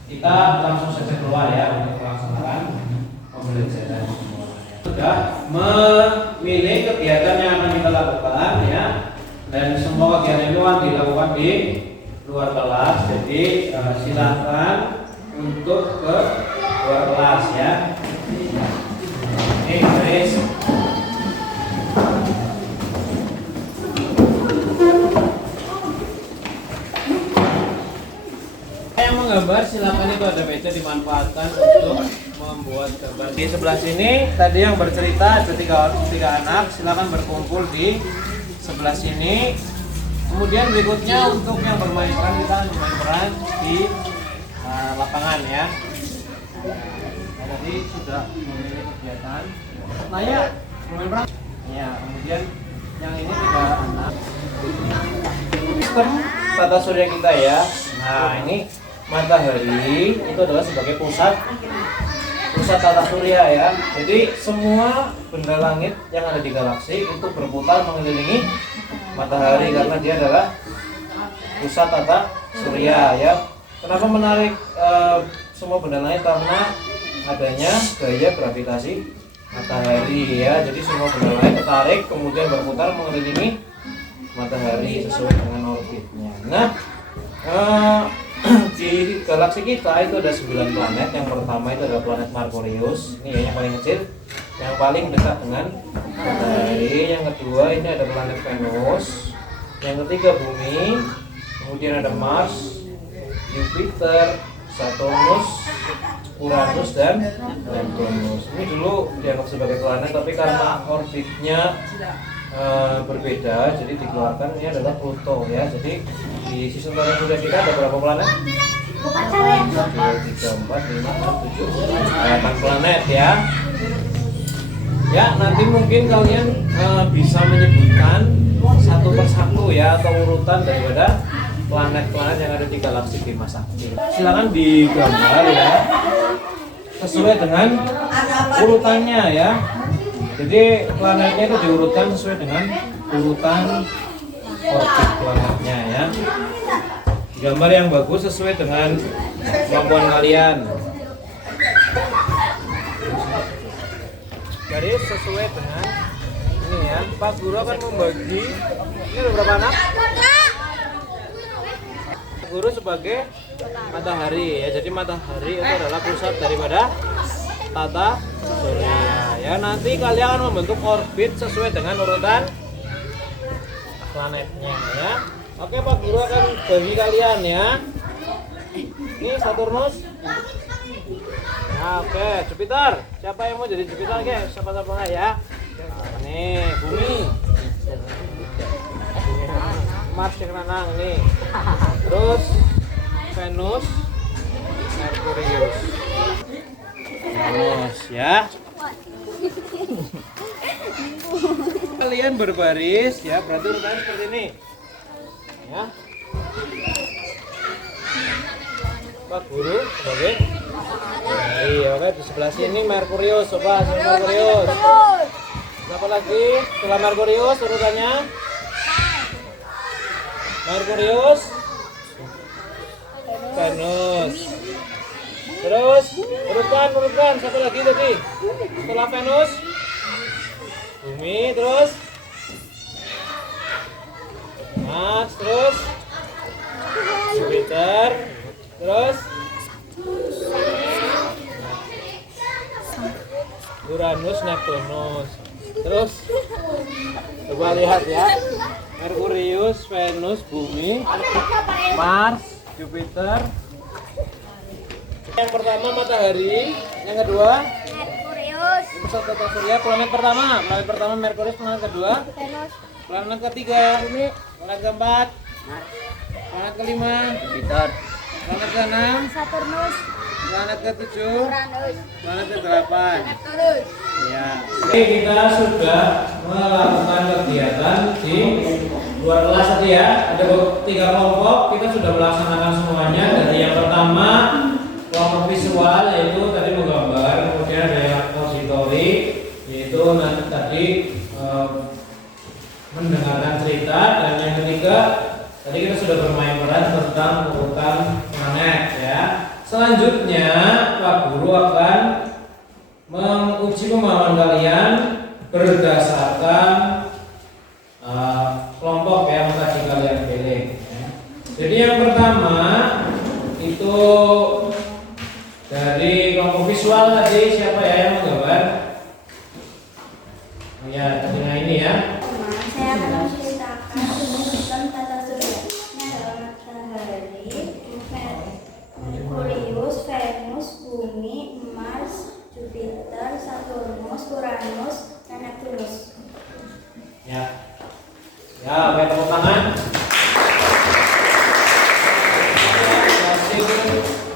Kita langsung saja keluar ya untuk melaksanakan pembelajaran semuanya. Sudah memilih kegiatan yang akan kita lakukan ya, dan semua kegiatan itu akan dilakukan di luar kelas. Jadi silakan untuk ke luar kelas ya. Ini baris. Yang menggambar silakan, itu ada meja dimanfaatkan untuk membuat gambar. Di sebelah sini tadi yang bercerita ada tiga anak, silakan berkumpul di sebelah sini. Kemudian berikutnya untuk yang bermain peran, kita bermain peran di lapangan ya. Tadi sudah memilih kegiatan. Nah ya, bermain peran. Ya, kemudian yang ini tiga anak. Sistem tata surya kita ya. Nah ini matahari itu adalah sebagai pusat tata surya ya. Jadi semua benda langit yang ada di galaksi itu berputar mengelilingi matahari karena dia adalah pusat tata surya ya. Kenapa menarik semua benda langit? Karena adanya gaya gravitasi matahari ya. Jadi semua benda langit tertarik kemudian berputar mengelilingi matahari sesuai dengan orbitnya. Nah, di galaksi kita itu ada 9 planet. Yang pertama itu adalah planet Merkurius, ini yang paling kecil, yang paling dekat dengan matahari. Yang kedua ini ada planet Venus, yang ketiga bumi, kemudian ada Mars, Jupiter, Saturnus, Uranus, dan Neptunus. Ini dulu dianggap sebagai planet, tapi karena orbitnya berbeda, jadi dikeluarkan ini adalah Pluto ya. Jadi di sistem tata surya kita ada berapa planet? 1, 2, 3, 4, 5, 6, 7, 8 planet ya. Ya, nanti mungkin kalian bisa menyebutkan satu persatu ya, atau urutan daripada planet-planet yang ada di galaksi Bima Sakti. Silakan digambar ya, sesuai dengan urutannya ya. Jadi planetnya itu diurutkan sesuai dengan urutan orbit planetnya ya. Gambar yang bagus sesuai dengan kemampuan kalian. Garis sesuai dengan ini ya. Pak Guru akan membagi, ini ada berapa anak? Pak Guru sebagai matahari ya. Jadi matahari itu adalah pusat daripada tata surya ya. Nanti kalian akan membentuk orbit sesuai dengan urutan planetnya ya. Oke, Pak Guru akan bagi kalian ya. Ini Saturnus. Nah, oke, Jupiter. Siapa yang mau jadi Jupiter? Oke, siapa-siapa ya. Nih, bumi. Mars yang renang nih. Terus Venus, Merkurius. Venus ya. Kalian berbaris ya, berarti urutannya seperti ini. Ya. Pak Guru sebagai iya, oke, di sebelah sini Merkurius, coba sini Merkurius. Siapa lagi? Setelah Merkurius urutannya Merkurius, Venus. Terus urutkan siapa lagi tadi? Setelah Venus, Bumi, terus Mars, terus Jupiter, terus Uranus, Neptunus. Terus coba lihat ya, Merkurius, Venus, Bumi, Mars, Jupiter. Yang pertama matahari, yang kedua Merkurius, pusat tata surya. Planet pertama Merkurius, planet kedua Venus, planet ketiga Bumi, planet keempat planet kelima Jupiter, planet keenam Saturnus, planet ketujuh, Uranus, planet ke-8. Neptunus. Ya. Oke, kita sudah melakukan kegiatan di luar kelas tadi ya. Ada 3 kelompok, kita sudah melaksanakan semuanya. Dari yang pertama kelompok visual, yaitu tadi menggambar, kemudian ada yang auditori, yaitu nanti tadi mendengarkan cerita, dan yang ketiga tadi kita sudah bermain peran tentang urutan planet ya. Selanjutnya Pak Guru akan menguji pemahaman kalian berdasarkan kelompok yang tadi kalian pilih ya. Jadi yang pertama itu dari kelompok visual tadi, siapa ya yang menggambar? Ya, dengan ini ya. Saya akan menceritakan tentang tata surya. Ini adalah matahari, Merkurius, Venus, Bumi, Mars, Jupiter, Saturnus, Uranus, dan Neptunus. Ya. Ya, oke, tepuk tangan.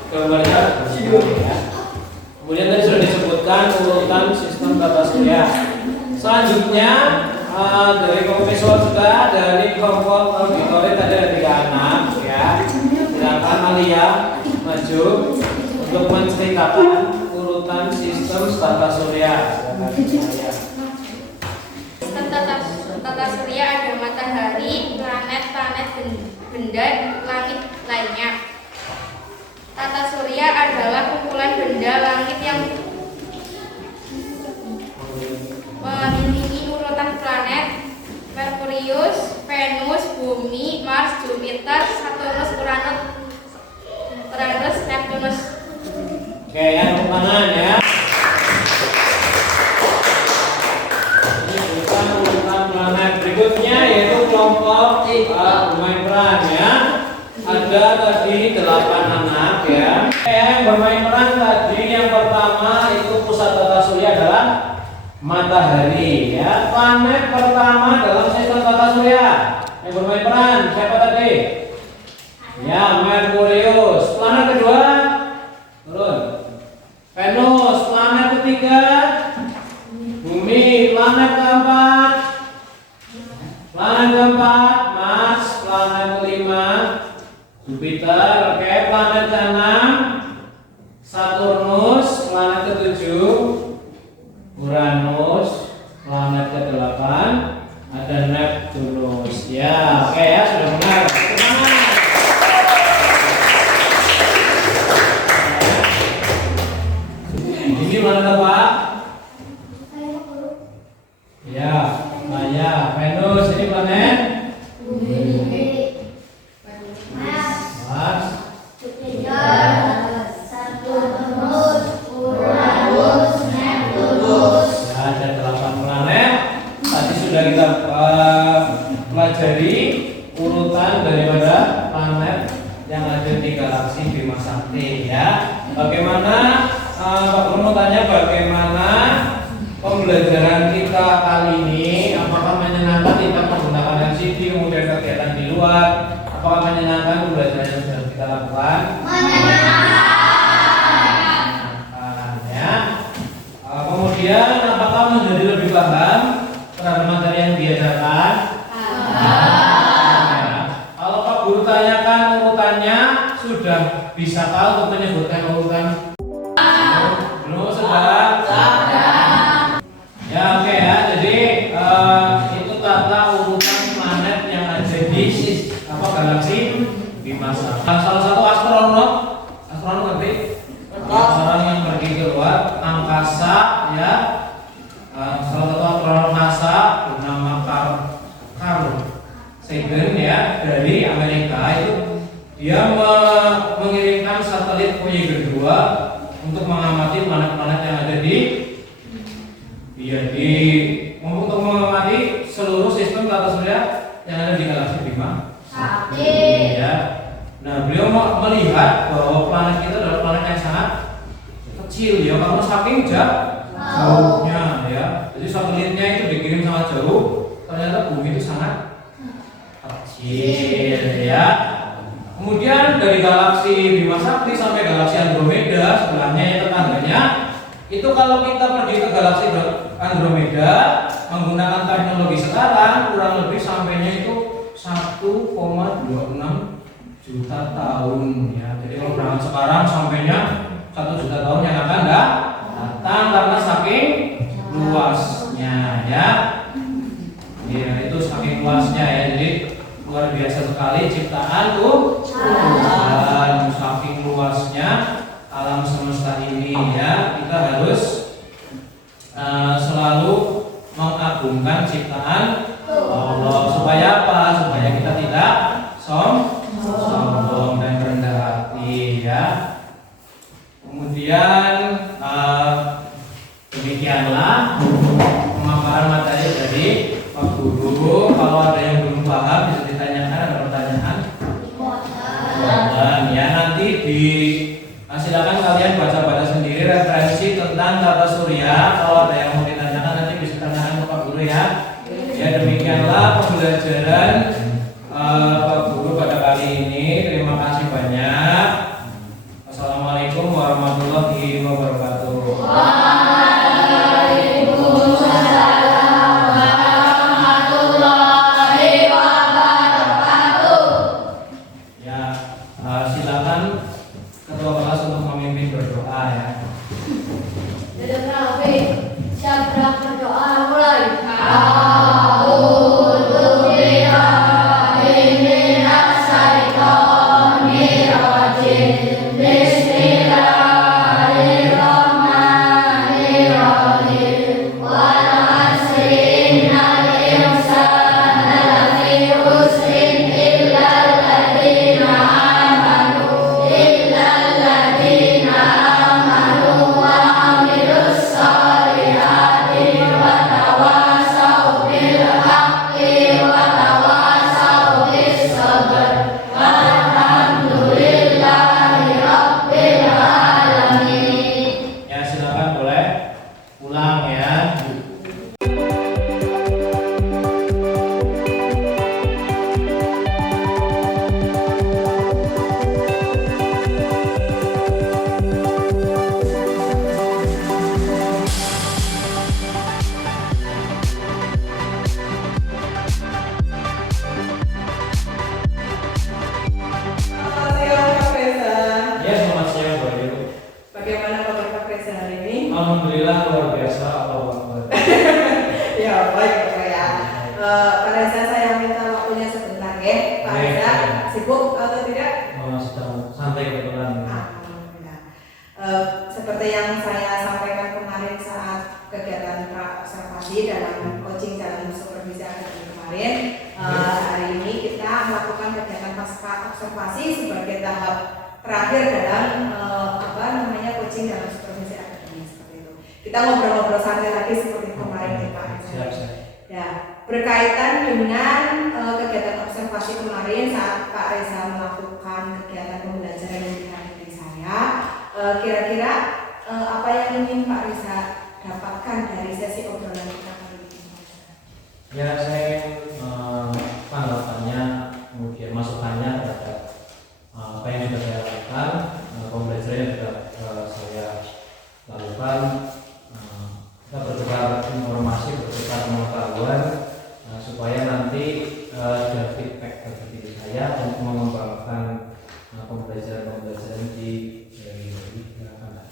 Gambarnya ya. Kemudian tadi sudah disebutkan urutan sistem tata surya. Selanjutnya dari kelompok visual sudah, dari kelompok auditori tadi ada 3 anak ya. Silakan Alia maju untuk menceritakan urutan sistem tata surya. Sistem tata surya ada matahari, planet, benda, langit lainnya. Tata surya adalah kumpulan benda langit yang mengelilingi urutan planet Merkurius, Venus, Bumi, Mars, Jupiter, Saturnus, Uranus, Neptunus. Oke, yang tepuk tangan ya. Ini urutan planet berikutnya, yaitu kelompok bermain peran ya. Ada tadi 8 anak ya. Yang bermain peran tadi yang pertama itu pusat tata surya adalah matahari ya. Planet pertama dalam sistem tata surya yang bermain peran siapa tadi? Ya, Merkurius. Planet kedua turun. Venus. Planet ketiga Bumi. planet keempat. Planet keempat Mars, planet kelima Jupiter, oke. Planet keenam Saturnus, planet ketujuh Uranus, planet ke-8 ada Neptunus. Ya, oke ya, sudah benar. Semangat. Ini planet apa? Ya, Maya. Venus ini planet Mars. Ya, ada 8 planet. Tadi sudah kita pelajari urutan daripada planet yang ada di galaksi Bima Sakti ya. Bagaimana Pak Guru mau tanya bagaimana pembelajaran kita kali ini? Apakah menyenangkan kita menggunakan LCD kemudian kegiatan di luar? Apakah menyenangkan pembelajaran yang sudah kita lakukan? Ya. Kemudian apakah menjadi lebih paham terhadap materi yang diajarkan? Kalau Pak Guru tanyakan urutannya, sudah bisa tahu untuk menyebutkan urutan? Belum, sudah? Ya, oke ya. Jadi itu tata urutan planet yang ada di galaksi Bima Sakti. Salah satu astronot ngerti? Orang yang pergi ke luar angkasa ya. Salah satu astronot NASA bernama Carl Sagan ya dari Amerika itu dia mengirimkan satelit Voyager 2 untuk mengamati planet-planet yang ada untuk mengamati seluruh sistem tata surya yang ada di galaksi Bima Sakti. Ya. Nah, beliau melihat bahwa planet kita adalah planet yang sangat kecil ya, karena saking jauhnya ya. Jadi satelitnya itu dikirim sangat jauh, ternyata bumi itu sangat kecil ya. Kemudian dari galaksi Bima Sakti sampai galaksi Andromeda sebelahnya yang tetangganya, itu kalau kita pergi ke galaksi Andromeda menggunakan teknologi sekarang kurang lebih sampainya itu 1,26 juta tahun ya. Jadi kalau berangkat sekarang sampainya 1 juta tahun yang akan datang karena saking luasnya ya. Ya itu saking luasnya ya. Jadi luar biasa sekali ciptaan Tuhan, saking luasnya alam semesta ini ya. Kita harus selalu mengagungkan ciptaan Allah. Supaya apa? Supaya kita tidak sombong dan rendah hati ya. Kemudian demikianlah pemaparan materi dari Pak Guru. Kalau ada yang belum paham bisa ditanyakan, ada pertanyaan. Dan ya nanti silakan kalian baca-baca sendiri referensi tentang tata surya. Kalau ada yang mau ditanyakan nanti bisa tanyakan ke Pak Guru ya. Ya demikianlah pembelajaran Pak Guru pada kali ini. Terima kasih banyak. Assalamualaikum warahmatullahi wabarakatuh. Ya, silakan ketua kelas untuk memimpin berdoa ya. Siapa berdoa mulai? Ya silakan boleh pulang ya. baik ya. Pak Reza, saya minta waktunya sebentar ya. Pak Reza sibuk atau tidak? Sedang santai kebetulan. Alhamdulillah. Seperti yang saya sampaikan kemarin saat kegiatan observasi dalam coaching dalam supervisi akademik kemarin, hari ini kita melakukan kegiatan pasca observasi sebagai tahap terakhir dalam coaching dalam supervisi akademik seperti itu. Kita ngobrol-ngobrol santai lagi seperti kemarin ya Pak. Siap. Ya, berkaitan dengan kegiatan observasi kemarin saat Pak Reza melakukan kegiatan pembelajaran yang dihadiri saya, kira-kira apa yang ingin Pak Reza dapatkan dari sesi obrolan kita kali ini? Ya, saya tanggapannya, kemudian masukannya terhadap apa yang sudah saya lakukan, pembelajaran yang sudah saya lakukan. Kita bertukar informasi, bertukar pengetahuan supaya nanti ada feedback bagi diri saya untuk mengembangkan pembelajaran di belakang.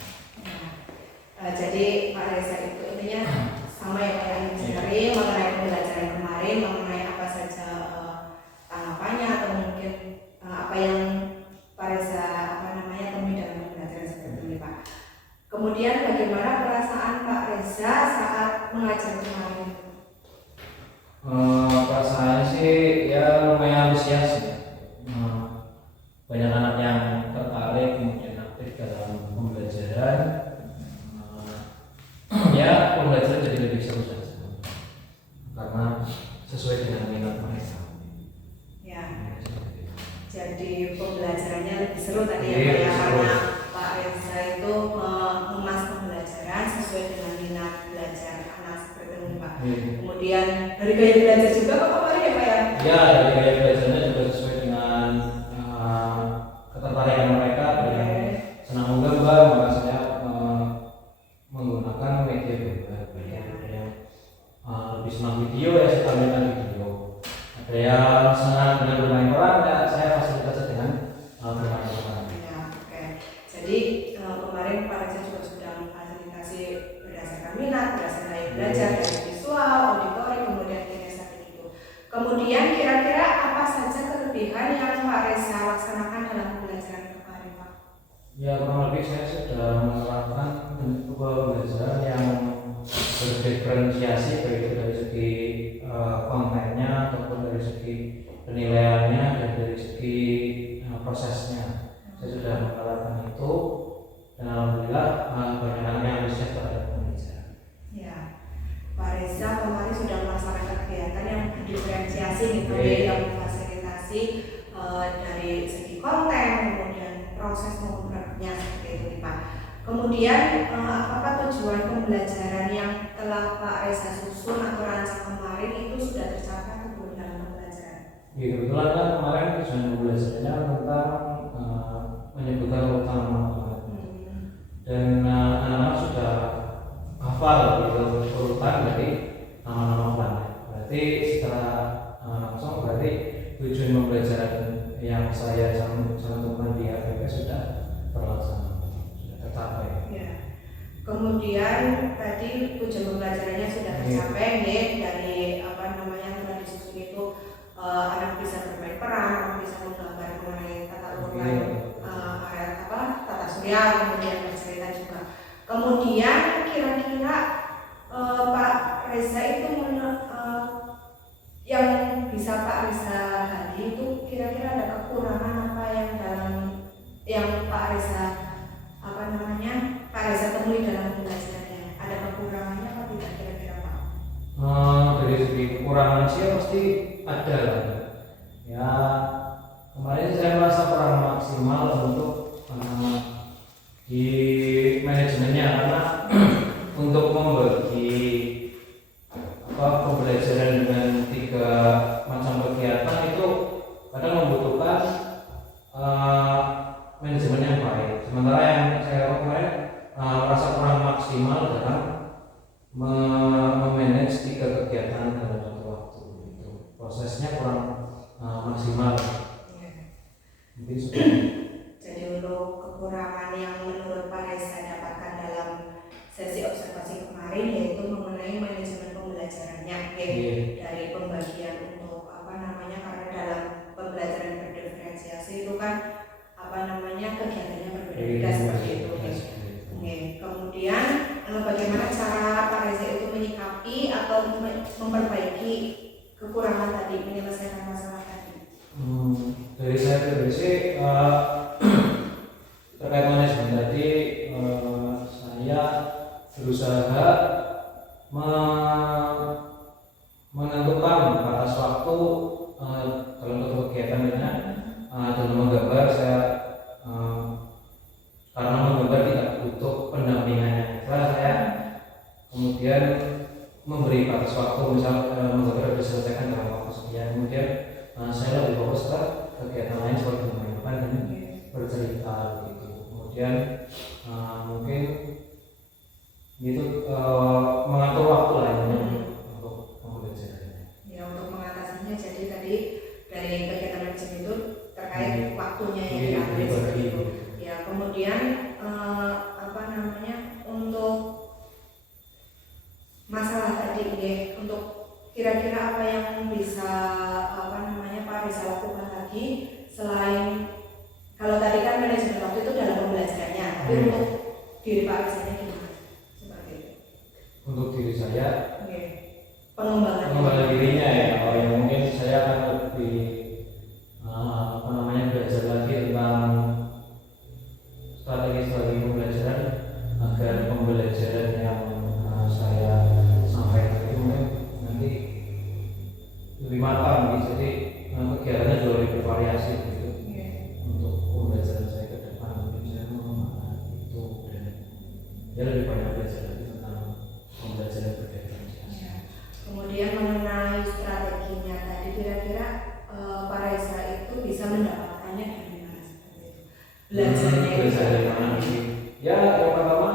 Jadi Pak Reza itu intinya sama yang saya ingin mengenai pembelajaran kemarin, mengenai apa saja tanggapannya atau mungkin apa yang Pak Reza temui dalam pembelajaran seperti ini Pak. Kemudian bagaimana perasaan Pak Reza saat mengajar kemarin? Perasaannya sih ya lumayan antusias ya. Banyak anak yang tertarik kemudian aktif dalam pembelajaran. Ya pembelajaran jadi lebih seru saja karena sesuai dengan minat mereka. Ya, jadi pembelajarannya lebih seru tadi ya Iya, Pak ya, seru. karena Pak Reza itu mengemas pembelajaran sesuai dengan minat belajar anak seperti itu Pak. Kemudian dari gaya belajar juga Pak kemarin ya Pak ya? Ya, dari gaya belajarnya juga sesuai dengan ketertarikan mereka. Senang menggambar, maka saya menggunakan media gambar. Lebih senang video ya, saya tampilkan video. Ada yang senang dengan bermain peran, ya saya fasilitasi dengan bermain peran. Ya, oke. Jadi kemarin Pak Reza juga sudah memfasilitasi berdasarkan minat, berdasarkan gaya belajar dari visual, auditori, kemudian kinestetik itu. Kemudian kira-kira apa saja kelebihan yang Pak Reza laksanakan dalam pembelajaran kemarin Pak? Ya kurang lebih saya sudah menerapkan bentuk pembelajaran yang berdiferensiasi baik itu dari segi kontennya ataupun dari segi penilaiannya dan dari segi prosesnya. Saya sudah menerapkan itu dan alhamdulillah banyak anak yang antusias terhadap pembelajaran. Ya, Pak Reza kemarin sudah melaksanakan kegiatan yang berdiferensiasi gitu yang memfasilitasi dari segi konten, kemudian proses maupun praktiknya seperti itu nih Pak. Kemudian apakah tujuan pembelajaran yang telah Pak Reza susun atau rancang kemarin itu sudah tercapai atau belum dalam pembelajaran? Ya, kebetulan kan kemarin tujuan pembelajarannya tentang menyebutkan urutan nama dan anak-anak sudah hafal gitu urutan dari nama-nama planet. Berarti setelah langsung berarti tujuan pembelajaran yang saya cantumkan di APP sudah terlaksana. Tercapai. Ya. Kemudian tadi tujuan pembelajarannya sudah tercapai dari telah disusun itu anak bisa bermain peran, anak bisa menggambar mengenai tata urutan tata surya, kemudian bercerita juga. Kemudian kira-kira Pak Reza itu yang bisa Pak Reza gali itu kira-kira ada kekurangan apa yang Pak Reza temui dalam pembelajarannya? Ada kekurangannya apa tidak kira-kira Pak? Dari segi kekurangan sih pasti ada lah. Ya kemarin saya merasa kurang maksimal untuk di manajemennya karena untuk membagi pembelajaran dengan 3 macam kegiatan itu kadang membutuhkan manajemen yang baik. Sementara yang saya kemarin merasa kurang maksimal dalam memanage 3 kegiatan dalam satu waktu. Itu prosesnya kurang maksimal. Ya. Mungkin sudah. Jadi pembelajarannya, Iya. dari pembagian untuk karena dalam pembelajaran berdiferensiasi itu kan kegiatannya berbeda-beda seperti itu. Kemudian bagaimana cara Pak Reza itu menyikapi atau memperbaiki kekurangan tadi, menyelesaikan masalah tadi? Dari saya pribadi sih terkait manajemen tadi, saya berusaha menentukan batas waktu dalam bentuk kegiatan dengan dalam menggambar. Saya karena menggambar tidak butuh pendampingan saya kemudian memberi batas waktu, misal menggambar diselesaikan dalam waktu sekian, kemudian saya lebih fokus ke kegiatan lain seperti memainkan dan bercerita gitu. Kemudian mungkin gitu mengatur waktu lainnya untuk pembelajarannya. Ya, untuk mengatasinya jadi tadi dari kegiatan manajemen itu terkait waktunya yang diambil seperti itu. Ya, kemudian untuk masalah tadi untuk kira-kira apa yang bisa Pak Reza lakukan lagi selain, kalau tadi kan manajemen waktu itu dalam pembelajarannya, tapi untuk diri Pak Reza gimana? Seperti itu. Untuk diri saya Pengembangan dirinya ya, kalau yang mungkin saya akan lebih belajar lagi tentang strategi pembelajaran agar pembelajaran yang saya sampaikan itu nanti lebih matang gitu. Jadi kegiatannya juga lebih bervariasi gitu. Untuk pembelajaran saya ke depan mungkin saya mengembangkan itu dan ya lebih banyak belajar lagi tentang pembelajaran berdiferensiasi. Kemudian mengenai strateginya tadi, kira-kira Pak Reza itu bisa mendapatkannya dari mana seperti itu? Belajarnya dari mana? Ya, yang pertama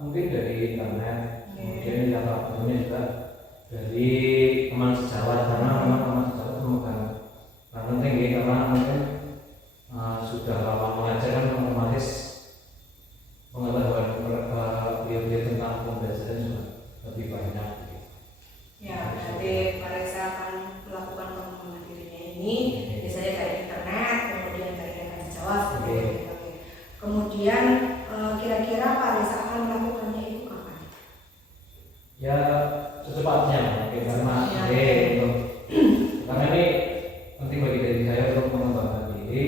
mungkin dari internet, kemudian yang kedua juga dari teman sejawat, karena memang teman sejawat itu bukan penting ya, karena mungkin sudah lama mengajar kan otomatis pengetahuan beliau tentang pembelajaran juga lebih banyak. Ya, berarti Pak Reza akan melakukan pengembangan dirinya ini biasanya dari internet, kemudian dari teman sejawat seperti itu. Kemudian kira-kira Pak Reza akan melakukannya itu kapan? Ya, secepatnya, karena ini penting bagi diri saya untuk mengembangkan diri.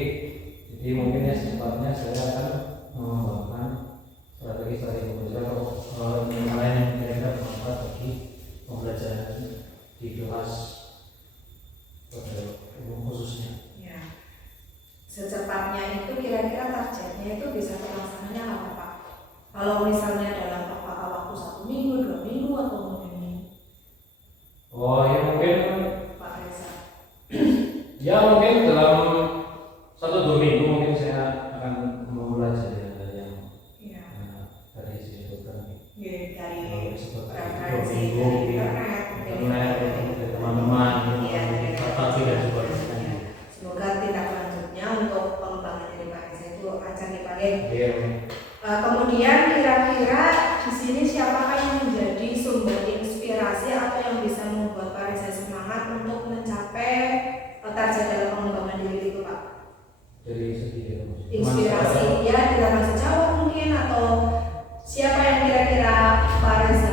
Jadi mungkin ya secepatnya saya akan mengembangkan strategi pembelajaran atau yang lain yang kira-kira bermanfaat bagi pembelajaran di kelas pada umum khususnya. Ya, secepatnya itu kira-kira targetnya itu bisa terlaksananya apa Pak? Kalau misalnya dalam waktu 1 minggu, 2 minggu atau mungkin Oh ya mungkin Pak Reza? ya mungkin dalam 1-2 minggu mungkin saya akan memulai dari yang dari sisi dokter Dari referensi dari internet dari teman-teman dan sebagainya. Semoga tindak lanjutnya untuk pengembangan diri Pak Reza itu lancar dipakai. Kemudian kira-kira di sini siapakah yang menjadi sumber inspirasi atau yang bisa membuat Pak Reza semangat untuk mencapai target dalam pengembangan diri itu Pak? Dari segi Inspirasi ya di dalam sejawat mungkin, atau siapa yang kira-kira Pak Reza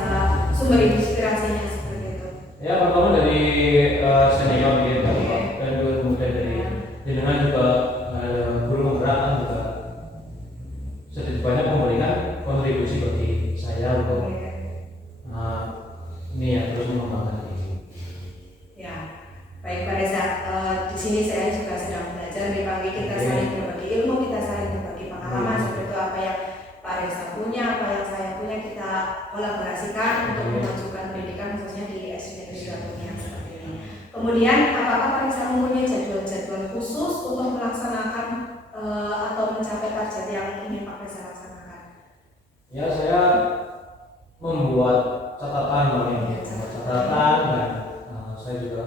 sumber inspirasinya seperti itu? Ya pertama dari senior gitu dan juga kemudian dari jenengan juga guru penggerak juga sedikit banyak memberikan kontribusi bagi saya untuk ini ya terus mengembangkan diri. Ya, baik Pak Reza, di sini saya juga sedang belajar di pagi, kita saling berbagi ilmu, kita saling berbagi pengalaman seperti itu, apa yang Pak Reza punya, apa yang saya punya, kita kolaborasikan untuk memajukan pendidikan khususnya di SD Negeri Gatunya seperti ini. Kemudian apakah Pak Reza mempunyai jadwal-jadwal khusus untuk melaksanakan atau mencapai target yang ingin Pak Reza laksanakan? Ya saya membuat catatan dan saya juga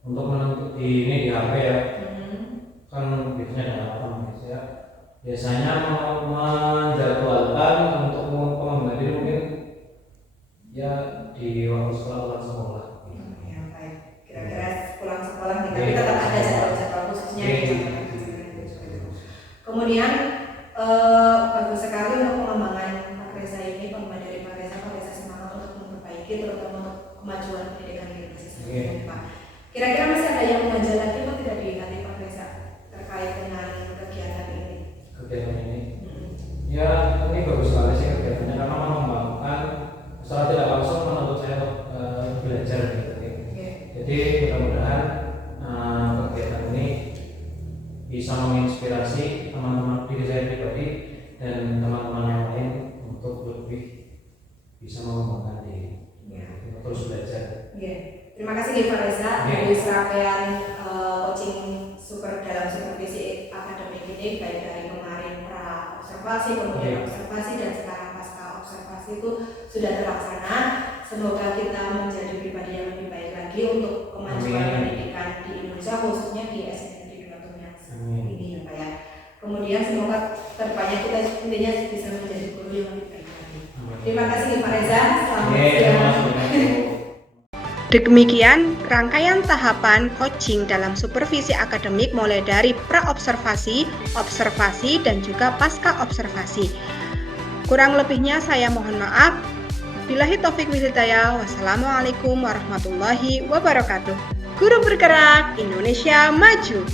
untuk menentukan ini di HP ya, kan biasanya ada apa ya, biasanya menjadwalkan untuk pengembangan diri mungkin ya di waktu sekolah sekolah. Ya, baik. Kira-kira pulang sekolah nih, tapi tetap ada jadwal khususnya di jam tertentu. Kemudian bagus sekali untuk pengembangan Pak Reza ini, pengembangan dari Pak Reza semangat untuk memperbaiki terutama untuk kemajuan pendidikan di Indonesia. Pak. Kira-kira masih ada yang mengajak lagi atau tidak di hati Pak Reza terkait dengan kegiatan ini? Kegiatan ini, ya ini bagus sekali sih kegiatannya karena mengembangkan secara tidak langsung menuntut saya untuk belajar gitu. Jadi mudah-mudahan kegiatan ini bisa menginspirasi teman-teman diri saya pribadi dan teman-teman yang lain untuk lebih bisa mengembangkan diri, terus belajar. Terima kasih Pak Reza dari serangkaian coaching dalam supervisi akademik ini, baik dari kemarin pra observasi, kemudian observasi dan sekarang pasca observasi itu sudah terlaksana. Semoga kita menjadi pribadi yang lebih baik lagi untuk kemajuan pendidikan di Indonesia, khususnya di SNMP 2 Tunjang ini ya Pak ya. Kemudian semoga kedepannya kita intinya bisa menjadi guru yang lebih baik lagi. Terima kasih Pak Reza, selamat siang. Demikian rangkaian tahapan coaching dalam supervisi akademik mulai dari pra-observasi, observasi, dan juga pasca observasi. Kurang lebihnya saya mohon maaf. Billahi taufik wal hidayah. Wassalamualaikum warahmatullahi wabarakatuh. Guru bergerak, Indonesia maju.